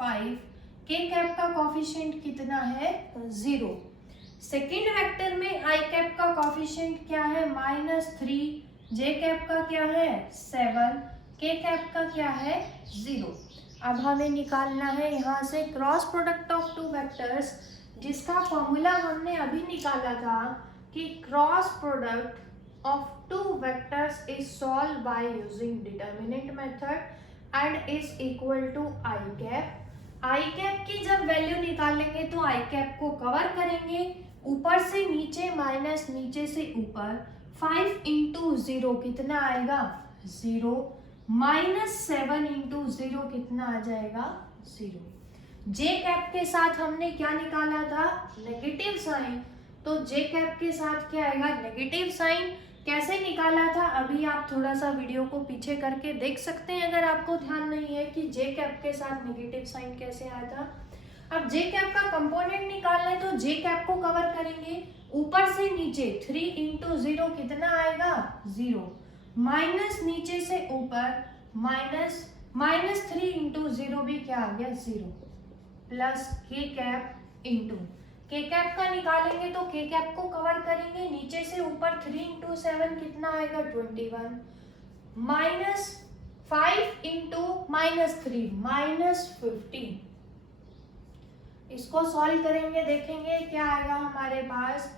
5, के कैप का कोफिशिएंट कितना है 0। सेकेंड वेक्टर में आई कैप का कोफिशिएंट क्या है -3, जे कैप का क्या है 7, के कैप का क्या है 0। अब हमें निकालना है यहाँ से cross product of two vectors, जिसका फॉर्मूला हमने अभी निकाला था कि cross product of two vectors is solved by using determinant method and is equal to I cap. I cap की जब वैल्यू निकालेंगे तो आई कैप को कवर करेंगे, ऊपर से नीचे माइनस नीचे से ऊपर, 5 इंटू 0 कितना आएगा 0, -7 इंटू 0 कितना आ जाएगा 0। जे कैप के साथ हमने क्या निकाला था नेगेटिव साइन, तो जे कैप के साथ क्या आएगा नेगेटिव साइन। कैसे निकाला था अभी आप थोड़ा सा वीडियो को पीछे करके देख सकते हैं अगर आपको ध्यान नहीं है कि जे कैप के साथ नेगेटिव साइन कैसे आया था। अब जे कैप का कंपोनेंट निकालना है तो जे कैप को कवर करेंगे, ऊपर से नीचे 3 इंटू 0 कितना आएगा 0, माइनस नीचे से ऊपर -3 इंटू 0 भी क्या आ गया 0, प्लस के कैप इंटू, के कैप का निकालेंगे तो के कैप को कवर करेंगे, नीचे से ऊपर 3 इंटू 7 कितना आएगा 21, -5 इंटू -3 -15। इसको सॉल्व करेंगे, देखेंगे क्या आएगा हमारे पास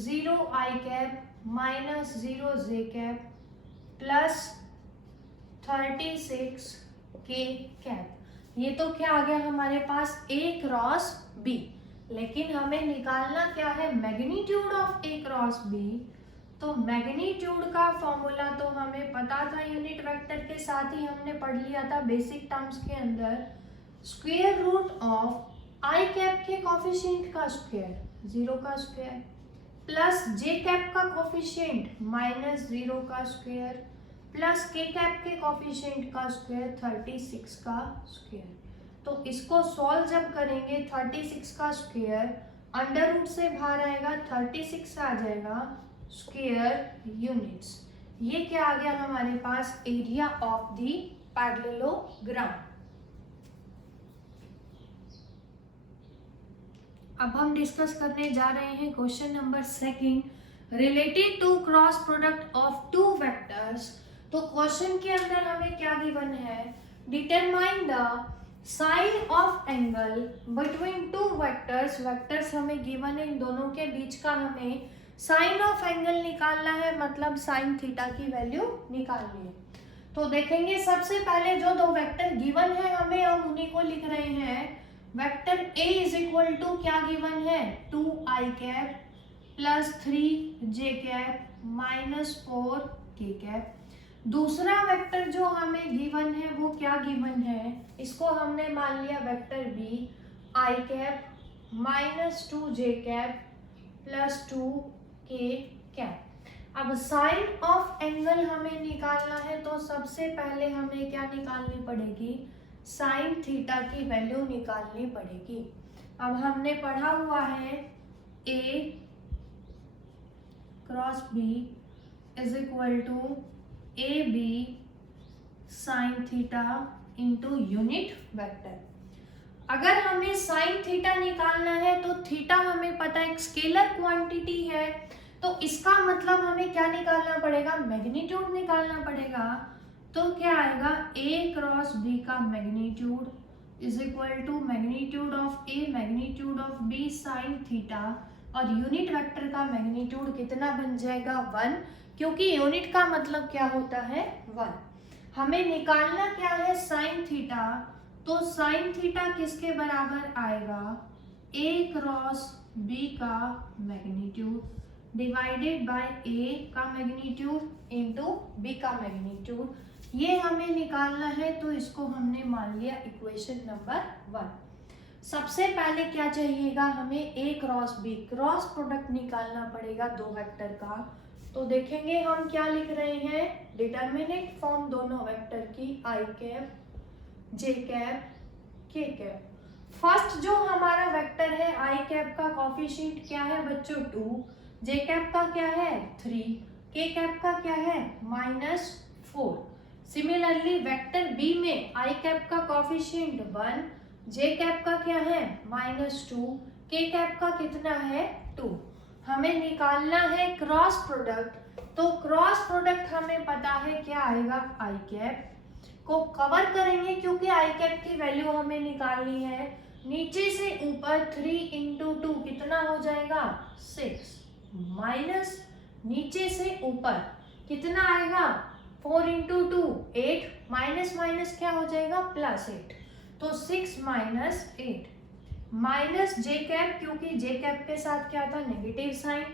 0 आई कैप -0 जे कैप प्लस 36 के कैप। ये तो क्या आ गया हमारे पास A क्रॉस B, लेकिन हमें निकालना क्या है magnitude of A cross B। तो मैग्नीट्यूड का फॉर्मूला तो हमें पता था, यूनिट वेक्टर के साथ ही हमने पढ़ लिया था बेसिक टर्म्स के अंदर, square root of I cap के कोफिशिएंट का स्क्वायर 0 का स्क्वायर प्लस जे कैप का कोफिशिएंट -0 का स्क्वायर प्लस के कैप के कोफिशिएंट का स्क्वायर 36 का स्क्वायर। तो इसको सॉल्व जब करेंगे 36 का स्क्वायर अंडर रूट से बाहर आएगा 36 आ जाएगा स्क्वायर यूनिट्स। ये क्या आ गया हमारे पास एरिया ऑफ द पैरेललोग्राम। अब हम डिस्कस करने जा रहे हैं question number 2 related to cross product of two vectors. तो क्वेश्चन के अंदर हमें क्या गिवन है, determine the sine of angle between two vectors. Vectors हमें गिवन है, इन दोनों के बीच का हमें साइन ऑफ एंगल निकालना है, मतलब साइन थीटा की वैल्यू निकालनी है। तो देखेंगे सबसे पहले जो दो वेक्टर गिवन है हमें, हम उन्हीं को लिख रहे हैं। Vector A is equal to क्या गिवन है 2 I cap plus 3 J cap -4 K cap. दूसरा वेक्टर जो हमें गिवन है वो क्या गिवन है, इसको हमने मान लिया वेक्टर B आई कैप -2 जे कैप प्लस 2 के कैप। अब साइन ऑफ एंगल हमें निकालना है, तो सबसे पहले हमें क्या निकालनी पड़ेगी, साइन थीटा की वैल्यू निकालनी पड़ेगी। अब हमने पढ़ा हुआ है A cross B is equal to AB sine theta into unit vector. अगर हमें साइन थीटा निकालना है तो थीटा हमें पता है एक स्केलर क्वांटिटी है, तो इसका मतलब हमें क्या निकालना पड़ेगा, मैग्नीट्यूड निकालना पड़ेगा। तो क्या आएगा A क्रॉस B का magnitude is equal to magnitude of A magnitude of B sine theta, और यूनिट वेक्टर का मैग्नीट्यूड कितना बन जाएगा 1, क्योंकि यूनिट का मतलब क्या होता है 1। हमें निकालना क्या है साइन थीटा, तो साइन थीटा किसके बराबर आएगा A क्रॉस B का मैग्नीट्यूड डिवाइडेड बाय A का मैग्नीट्यूड इंटू B का मैग्नीट्यूड। ये हमें निकालना है, तो इसको हमने मान लिया इक्वेशन नंबर 1। सबसे पहले क्या चाहिएगा हमें A cross B cross product निकालना पड़ेगा दो वेक्टर का। तो देखेंगे हम क्या लिख रहे हैं, डिटर्मिनेंट फॉर्म दोनों वेक्टर की आई cap J cap K cap. First जो हमारा वेक्टर है आई कैप का कोफिशिएंट क्या है बच्चों 2, जे कैप का क्या है 3, के कैप का क्या है -4। सिमिलरली वेक्टर बी में आई कैप का कोफिशिएंट 1, जे कैप का क्या है -2, के कैप का कितना है 2। हमें निकालना है क्रॉस प्रोडक्ट, तो क्रॉस प्रोडक्ट हमें पता है क्या आएगा, आई कैप को कवर करेंगे क्योंकि आई कैप की वैल्यू हमें निकालनी है। नीचे से ऊपर 3 इंटू 2 कितना हो जाएगा 6, माइनस नीचे से ऊपर कितना आएगा 4 इंटू 2 8, माइनस माइनस क्या हो जाएगा +8, तो 6 माइनस 8, माइनस जे कैप क्योंकि जे कैप के साथ क्या था नेगेटिव साइन।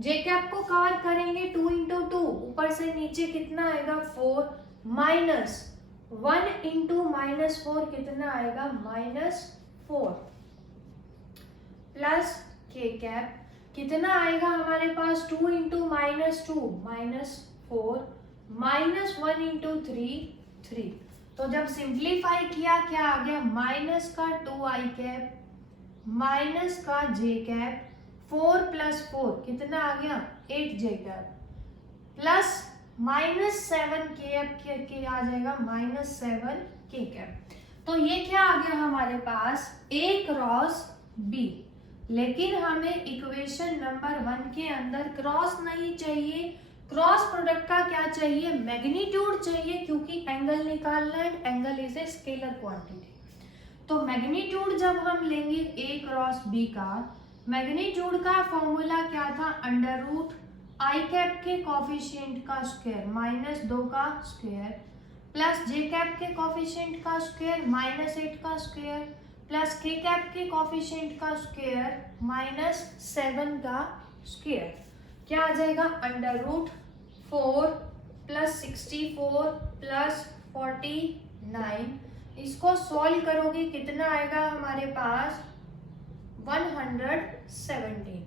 जे कैप को कवर करेंगे 2 इंटू 2, ऊपर से नीचे कितना आएगा 4, माइनस 1 इंटू -4 कितना आएगा -4, प्लस के कैप कितना आएगा हमारे पास 2 इंटू -2 -4, -1 इंटू 3। तो जब सिंप्लीफाई किया क्या आ गया, माइनस का 2 आई कैप माइनस का जे कैप, 4 + 4 कितना आ गया 8 जे कैप, प्लस -7 के कैप आ जाएगा -7 के कैप। तो ये क्या आ गया हमारे पास A क्रॉस B। लेकिन हमें इक्वेशन नंबर 1 के अंदर क्रॉस नहीं चाहिए, क्रॉस प्रोडक्ट का क्या चाहिए मैग्नीट्यूड चाहिए, क्योंकि एंगल निकालना है, angle is a scalar quantity. तो मैग्नीट्यूड जब हम लेंगे A क्रॉस B का, मैग्नीट्यूड का फॉर्मूला क्या था √ आई कैप के कोफिशिएंट का स्क्वायर -2 का स्क्वायर, प्लस जे कैप के कोफिशिएंट का स्क्वायर -8 का स्क्वायर, प्लस के कैप के कोफिशिएंट का स्क्वायर -7 का स्क्वायर। क्या आ जाएगा √4 + 64 + 49। इसको सॉल्व करोगे कितना आएगा हमारे पास 117।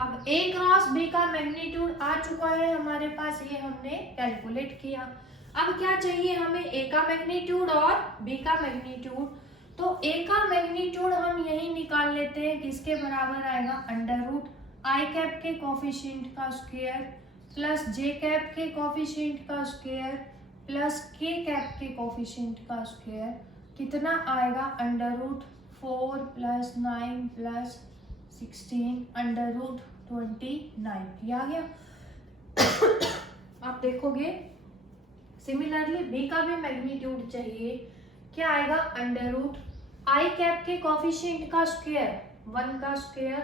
अब A क्रॉस B का मैग्नीट्यूड आ चुका है हमारे पास, ये हमने कैलकुलेट किया। अब क्या चाहिए हमें A का मैग्नीट्यूड और B का मैग्नीट्यूड। तो A का मैग्नीट्यूड हम यही निकाल लेते हैं, किसके बराबर आएगा √ आई कैप के कोफिशिएंट का स्क्वायर प्लस जे कैप के कोफिशिएंट का स्क्वायर प्लस के कैप के कोफिशिएंट का स्क्वायर, कितना आएगा √4 + 9 + 16 √29। ये आ गया। आप देखोगे सिमिलरली B का भी मैग्नीट्यूड चाहिए, क्या आएगा √ आई कैप के कोफिशिएंट का स्क्वायर 1 का स्क्वायर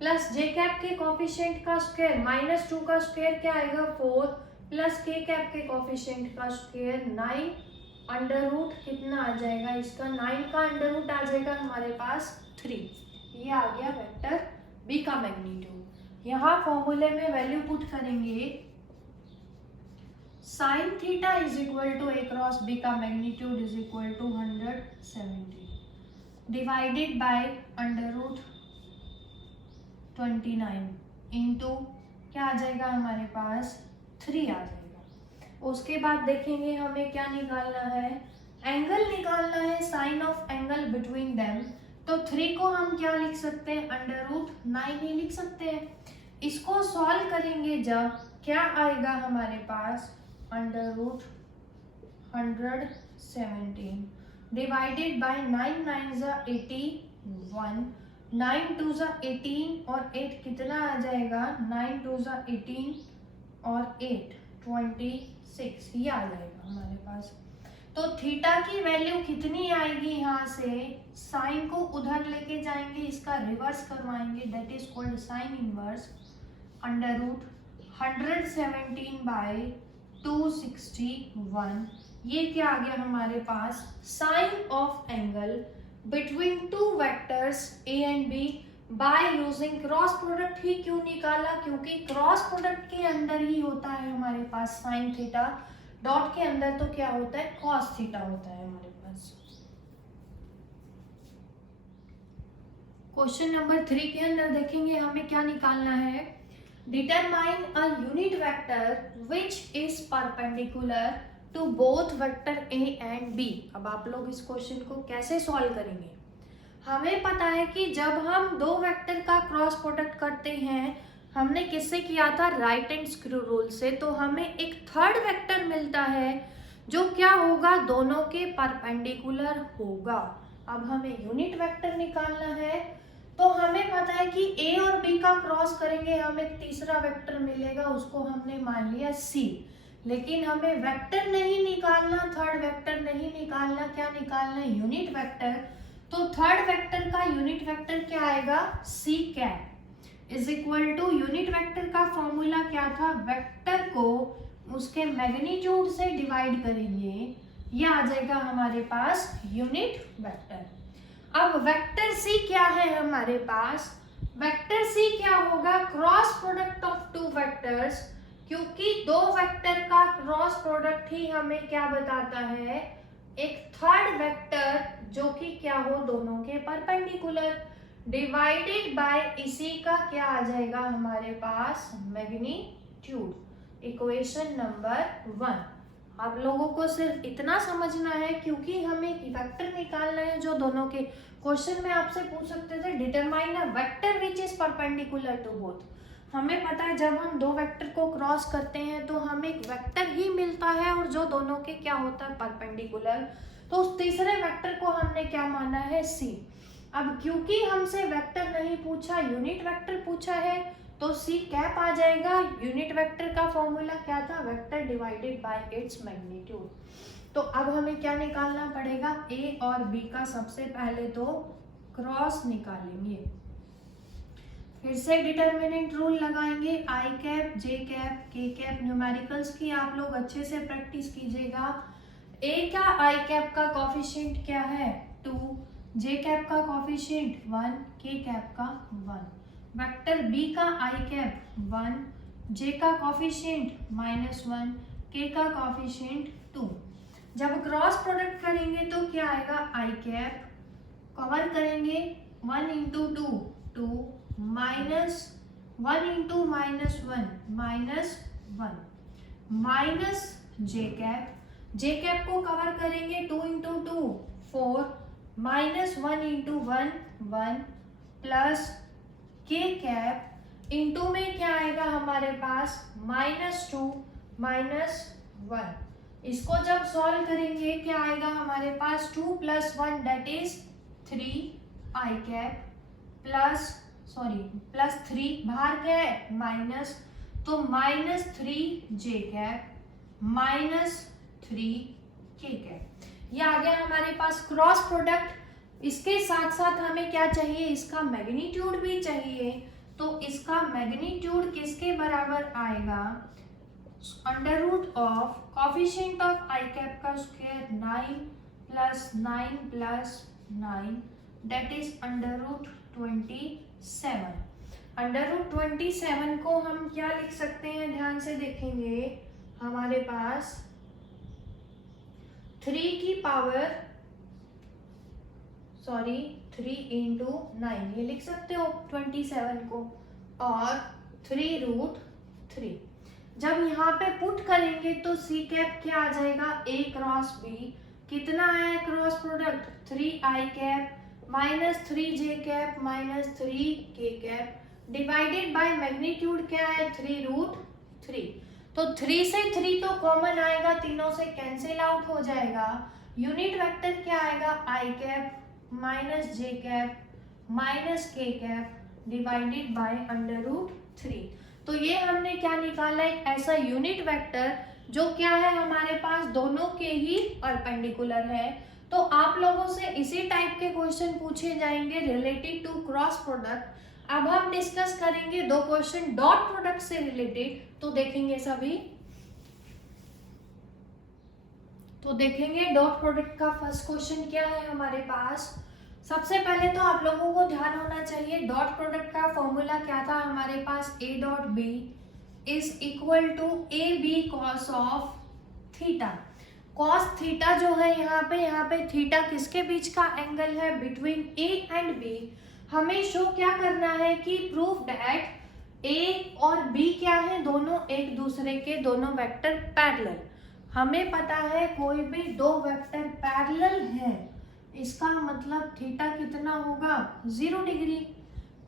प्लस जे कैप के कोफिशिएंट का स्क्वायर -2 का स्क्वायर क्या आएगा 4, प्लस के कैप के कोफिशिएंट का स्क्वायर 9 √ कितना आ जाएगा इसका 9 का √ आ जाएगा हमारे पास 3। ये आ गया वेक्टर B का मैग्नीट्यूड। यहाँ फॉर्मूले में वैल्यू पुट करेंगे sin θ = A क्रॉस B का मैग्नीट्यूड = 170 डिवाइडेड बाय √29 इंटू क्या आ जाएगा हमारे पास 3 आ जाएगा। उसके बाद देखेंगे हमें क्या निकालना है, एंगल निकालना है, sine of angle between them. तो 3 को हम क्या लिख सकते हैं √9 ही लिख सकते हैं। इसको सॉल्व करेंगे जब क्या आएगा हमारे पास √117 डिवाइडेड बाय 9 9 = 81, 9 2 = 18 और 8 कितना आ जाएगा 9 2 = 18 और 8 26। ये आ जाएगा हमारे पास। तो थीटा की वैल्यू कितनी आएगी, यहाँ से साइन को उधर लेके जाएंगे, इसका रिवर्स करवाएंगे, that is called sine inverse √117/261। ये क्या आ गया हमारे पास sine of angle between two vectors A and B by using cross product. ही क्यों निकाला, क्योंकि क्रॉस प्रोडक्ट के अंदर ही होता है हमारे पास साइन थीटा, डॉट के अंदर तो क्या होता है कॉस थीटा होता है हमारे पास। क्वेश्चन नंबर 3 के अंदर देखेंगे हमें क्या निकालना है, determine a unit vector which is perpendicular to both vector A and B. अब आप लोग इस क्वेश्चन को कैसे सॉल्व करेंगे? हमें पता है कि जब हम दो वेक्टर का क्रॉस प्रोडक्ट करते हैं, हमने किससे किया था? राइट हैंड स्क्रू रूल से। तो हमें एक थर्ड वेक्टर मिलता है जो क्या होगा? दोनों के परपेंडिकुलर होगा। अब हमें यूनिट वेक्टर निकालना है, तो हमें पता है कि ए और बी का क्रॉस करेंगे हमें तीसरा वेक्टर मिलेगा, उसको हमने मान लिया सी। लेकिन हमें वेक्टर नहीं निकालना, थर्ड वेक्टर नहीं निकालना, क्या निकालना है? Unit vector. तो थर्ड वेक्टर का यूनिट वेक्टर क्या आएगा? C cap is equal to, unit vector का फॉर्मूला क्या था? वेक्टर को उसके मैग्नीट्यूड से डिवाइड करेंगे, ये आ जाएगा हमारे पास यूनिट वेक्टर। अब वेक्टर सी क्या है हमारे पास? वेक्टर सी क्या होगा? Cross product of two vectors, क्योंकि दो वेक्टर का क्रॉस प्रोडक्ट ही हमें क्या बताता है? एक थर्ड वेक्टर जो कि क्या हो? दोनों के परपेंडिकुलर, डिवाइडेड बाय इसी का क्या आ जाएगा हमारे पास? मैग्नीट्यूड। Equation number 1। आप लोगों को सिर्फ इतना समझना है, क्योंकि हमें वेक्टर निकालना है जो दोनों के, क्वेश्चन में आपसे पूछ सकते थे determine a vector which is perpendicular to both. हमें पता है जब हम दो वेक्टर को क्रॉस करते हैं तो हमें एक वेक्टर ही मिलता है और जो दोनों के क्या होता है? परपेंडिकुलर। तो उस तीसरे वेक्टर को हमने क्या माना है? सी। अब क्योंकि हमसे वेक्टर नहीं पूछा, यूनिट वेक्टर पूछा है, तो सी कैप आ जाएगा। यूनिट वेक्टर का फॉर्मूला क्या था? Vector divided by its magnitude. तो अब हमें क्या निकालना पड़ेगा? ए और बी का सबसे पहले तो क्रॉस निकालेंगे, फिर से डिटरमिनेंट रूल लगाएंगे। आई cap, J cap, K cap, numericals की आप लोग अच्छे से प्रैक्टिस कीजिएगा। ए का आई कैप का कॉफिशिएंट क्या है? 2, जे कैप का कॉफिशिएंट 1, के कैप का 1। वेक्टर बी का आई कैप 1, जे का कॉफिशिएंट -1, के का कॉफिशिएंट 2। जब क्रॉस प्रोडक्ट करेंगे तो क्या आएगा? आई कैप कवर करेंगे 1 इंटू 2 2, -1 इंटू -1 -1, माइनस जे कैप, जे कैप को कवर करेंगे 2 into 2 4, -1 into 1 1, plus K cap into में क्या आएगा हमारे पास? -2 -1। इसको जब सॉल्व करेंगे क्या आएगा हमारे पास? 2 + 1 that is 3 I cap plus 3 बाहर क्या है? माइनस, तो -3 जे कैप -3 के कैप। ये आ गया हमारे पास क्रॉस प्रोडक्ट। इसके साथ साथ हमें क्या चाहिए? इसका मैग्नीट्यूड भी चाहिए। तो इसका मैग्नीट्यूड किसके बराबर आएगा? Under root of coefficient of I cap का स्क्वायर 9 + 9 + 9 दैट इज √27। √27 को हम क्या लिख सकते हैं? ध्यान से देखेंगे, हमारे पास 3 × 9 ये लिख सकते हो 27 को, और 3√3। जब यहाँ पे पुट करेंगे तो सी कैप क्या आ जाएगा? ए क्रॉस बी। कितना है cross product? 3 I cap -3 J cap -3 के कैप, डिवाइडेड बाय मैग्नीट्यूड क्या है? 3√3। तो 3 से 3 तो कॉमन आएगा, तीनों से कैंसिल आउट हो जाएगा। यूनिट वेक्टर क्या आएगा? आई cap -J cap -K cap divided bye √3। तो ये हमने क्या निकाला? एक ऐसा यूनिट वेक्टर जो क्या है हमारे पास? दोनों के ही परपेंडिकुलर है। तो आप लोगों से इसी टाइप के क्वेश्चन पूछे जाएंगे रिलेटेड टू क्रॉस प्रोडक्ट। अब हम डिस्कस करेंगे दो क्वेश्चन डॉट प्रोडक्ट से रिलेटेड। तो देखेंगे सभी, तो देखेंगे डॉट प्रोडक्ट का फर्स्ट क्वेश्चन क्या है हमारे पास। सबसे पहले तो आप लोगों को ध्यान होना चाहिए डॉट प्रोडक्ट का फॉर्मूला क्या था हमारे पास? A dot B is equal to A B cos of theta. Cos theta जो है यहाँ पे थीटा किसके बीच का एंगल है? Between A and B. हमें शो क्या करना है कि प्रूफ दैट ए और बी क्या है? दोनों एक दूसरे के, दोनों वेक्टर पैरेलल। हमें पता है कोई भी दो वेक्टर पैरेलल है, इसका मतलब थीटा कितना होगा, 0 डिग्री।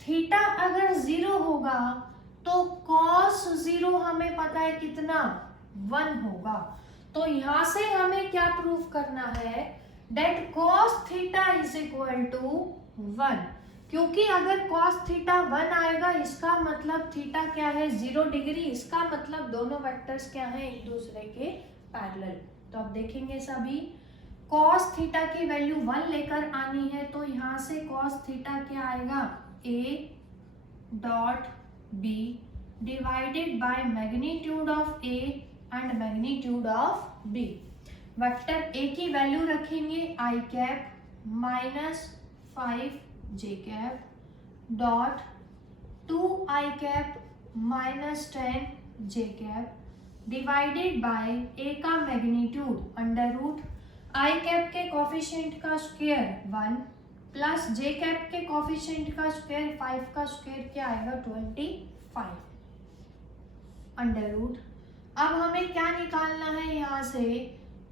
थीटा अगर 0 होगा तो कॉस 0 हमें पता है कितना, 1 होगा। तो यहां से हमें क्या प्रूव करना है, that cos theta is equal to 1, क्योंकि अगर कॉस थीटा 1 आएगा इसका मतलब थीटा क्या है, 0 डिग्री, इसका मतलब दोनों वेक्टर्स क्या हैं, एक दूसरे के पैरेलल। तो अब देखेंगे सभी, कॉस थीटा की वैल्यू 1 लेकर आनी है, तो यहाँ से कॉस थीटा क्या आएगा, a dot b divided by magnitude of a and magnitude of b। Vector a की वैल्यू रखेंगे i cap minus 5j cap dot 2i cap minus 10j cap divided by a का magnitude under root I cap के कॉफिशिएंट का स्क्वायर 1 प्लस जे कैप के कॉफिशिएंट का स्क्वायर 5 का स्क्वायर क्या आएगा, 25 अंडर रूट। अब हमें क्या निकालना है यहाँ से,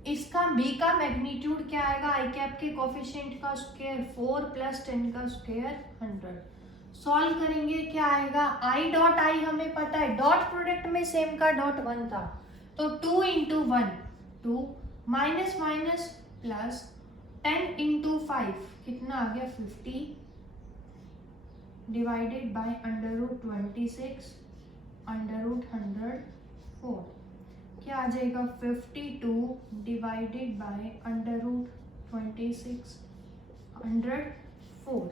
इसका b का मैग्नीट्यूड क्या आएगा, आई कैप के कॉफिशिएंट का स्क्वायर 4 प्लस 10 का स्क्वायर 100। सॉल्व करेंगे क्या आएगा, i डॉट आई हमें पता है, डॉट प्रोडक्ट में सेम का डॉट 1 था, तो 2 into 1 2 minus minus plus 10 into 5 कितना आ गया, 50 divided by under root 26 under root 104 क्या आ जाएगा, 52 डिवाइडेड बाय अंडर रूट 26 104।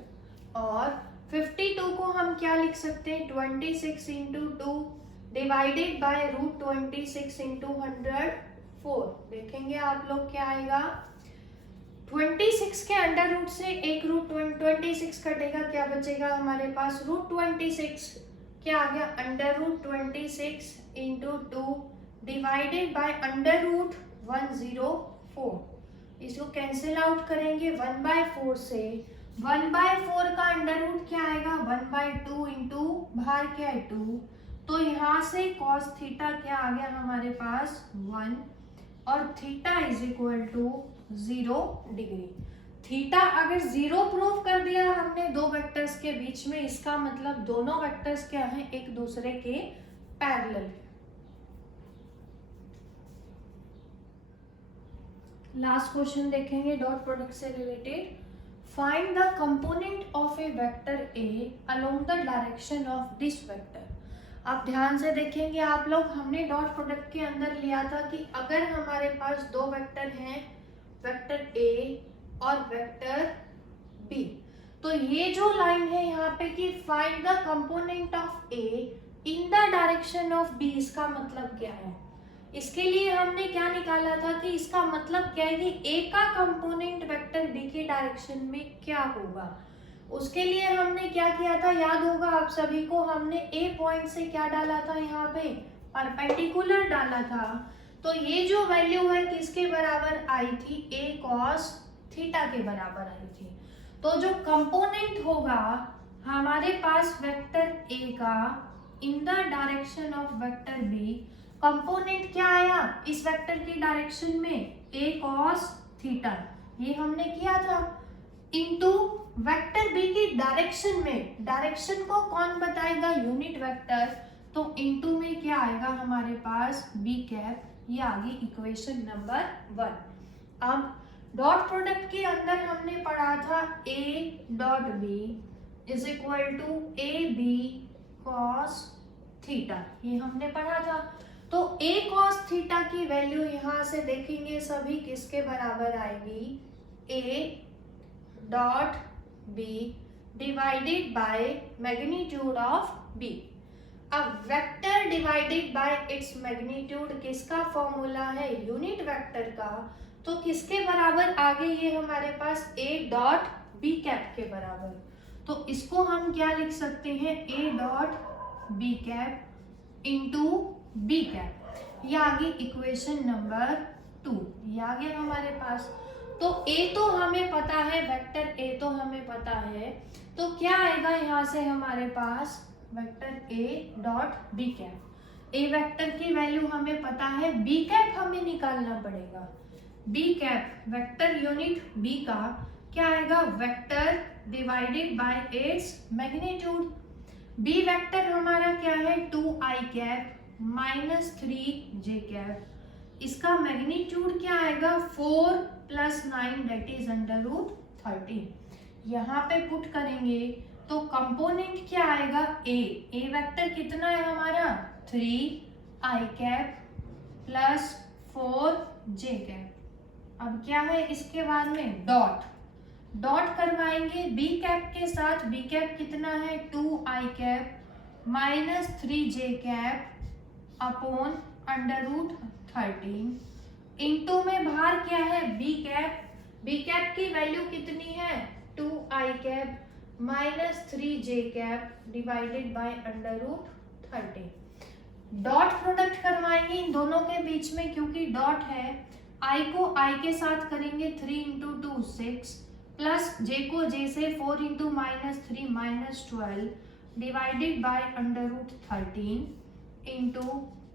और 52 को हम क्या लिख सकते हैं, 26 into 2 divided by root 26 into 104। देखेंगे आप लोग क्या आएगा, 26 के अंडर रूट से एक रूट 26 कटेगा, क्या बचेगा हमारे पास, रूट 26 क्या आ गया, under root 26 into 2 divided by under root 104। इसको कैंसिल आउट करेंगे 1/4 से, 1/4 का अंडर रूट क्या आएगा, 1/2 इंटू बाहर क्या है 2, तो यहाँ से कॉस थीटा क्या आ गया हमारे पास 1 और theta is equal to 0 degree. Theta अगर 0 प्रूव कर दिया हमने दो वेक्टर्स के बीच में, इसका मतलब दोनों वेक्टर्स क्या हैं, एक दूसरे के पैरेलल। लास्ट क्वेश्चन देखेंगे डॉट प्रोडक्ट से related, find the component of A vector a along the direction of this vector. आप ध्यान से देखेंगे आप लोग, हमने डॉट प्रोडक्ट के अंदर लिया था कि अगर हमारे पास दो वेक्टर हैं, वेक्टर ए और वेक्टर बी, तो ये जो लाइन है यहाँ पे कि find the component of A in the direction of B, इसका मतलब क्या है, इसके लिए हमने क्या निकाला था कि इसका मतलब क्या है कि ए का कंपोनेंट वेक्टर बी के डायरेक्शन में क्या होगा। उसके लिए हमने क्या किया था, याद होगा आप सभी को, हमने ए पॉइंट से क्या डाला था, यहाँ पे परपेंडिकुलर डाला था। तो ये जो वैल्यू है किसके बराबर आई थी, ए कॉस थीटा के बराबर आई थी। तो जो कंपोनेंट होगा हमारे पास वेक्टर ए का in the direction of vector B, component क्या आया इस वेक्टर की डायरेक्शन में, ए कॉस थीटा, ये हमने किया था, इनटू वेक्टर बी की डायरेक्शन में, डायरेक्शन को कौन बताएगा, यूनिट वेक्टर, तो इनटू में क्या आएगा हमारे पास बी कैप, ये आ गई इक्वेशन नंबर 1। अब डॉट प्रोडक्ट के अंदर हमने पढ़ा था A dot B is equal to A B cos theta, ये हमने पढ़ा था। तो a cos थीटा की वैल्यू यहाँ से देखेंगे सभी किसके बराबर आएगी, a dot b divided by magnitude of b। अब vector divided by its magnitude किसका फॉर्मूला है, यूनिट वेक्टर का, तो किसके बराबर आ गई ये हमारे पास a डॉट b कैप के बराबर। तो इसको हम क्या लिख सकते हैं, a dot b cap into B cap, ये आ गई इक्वेशन नंबर 2, ये आ गया हमारे पास। तो ए तो हमें पता है, वेक्टर ए तो हमें पता है, तो क्या आएगा यहाँ से हमारे पास vector A dot B cap. A vector की वैल्यू हमें पता है, बी कैप हमें निकालना पड़ेगा। B cap vector unit B का क्या आएगा, vector divided by its magnitude. B vector हमारा क्या है, 2i cap minus 3j cap. इसका मैग्नीट्यूड क्या आएगा, 4 + 9 दैट इज √13। यहाँ पे पुट करेंगे तो कंपोनेंट क्या आएगा, ए वेक्टर कितना है हमारा, 3i cap plus 4j cap. अब क्या है इसके बाद में डॉट करवाएंगे बी कैप के साथ। बी कैप कितना है, 2i cap minus 3j cap upon √13। Into में बाहर क्या है, बी कैप की वैल्यू कितनी है, 2i cap minus 3j cap divided by √13। Dot product करवाएंगे इन दोनों के बीच में, क्योंकि डॉट है, i को i के साथ करेंगे 3 × 2 6 प्लस j को j से 4 × -3 -12 divided by √13 into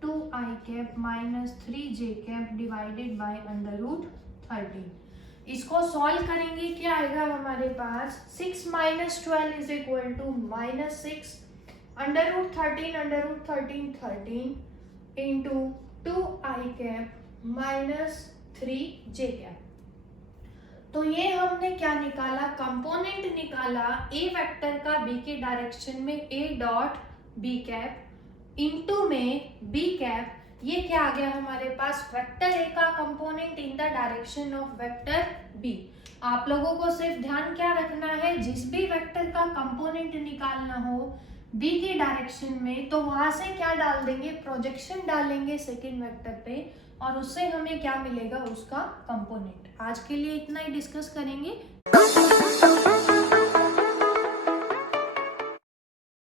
2i cap minus 3j cap divided by √13। इसको सॉल्व करेंगे, क्या आएगा हमारे पास, 6 - 12 is equal to -6 √13 13 into 2i cap minus 3j cap. तो ये हमने क्या निकाला, कंपोनेंट निकाला ए वेक्टर का बी के डायरेक्शन में, A dot B cap into में बी कैप। ये क्या आ गया हमारे पास, वेक्टर ए का component in the direction of vector B. आप लोगों को सिर्फ ध्यान क्या रखना है, जिस भी वेक्टर का कंपोनेंट निकालना हो बी के डायरेक्शन में, तो वहां से क्या डाल देंगे, प्रोजेक्शन डालेंगे सेकेंड वेक्टर पे, और उससे हमें क्या मिलेगा, उसका कंपोनेंट। आज के लिए इतना ही डिस्कस करेंगे।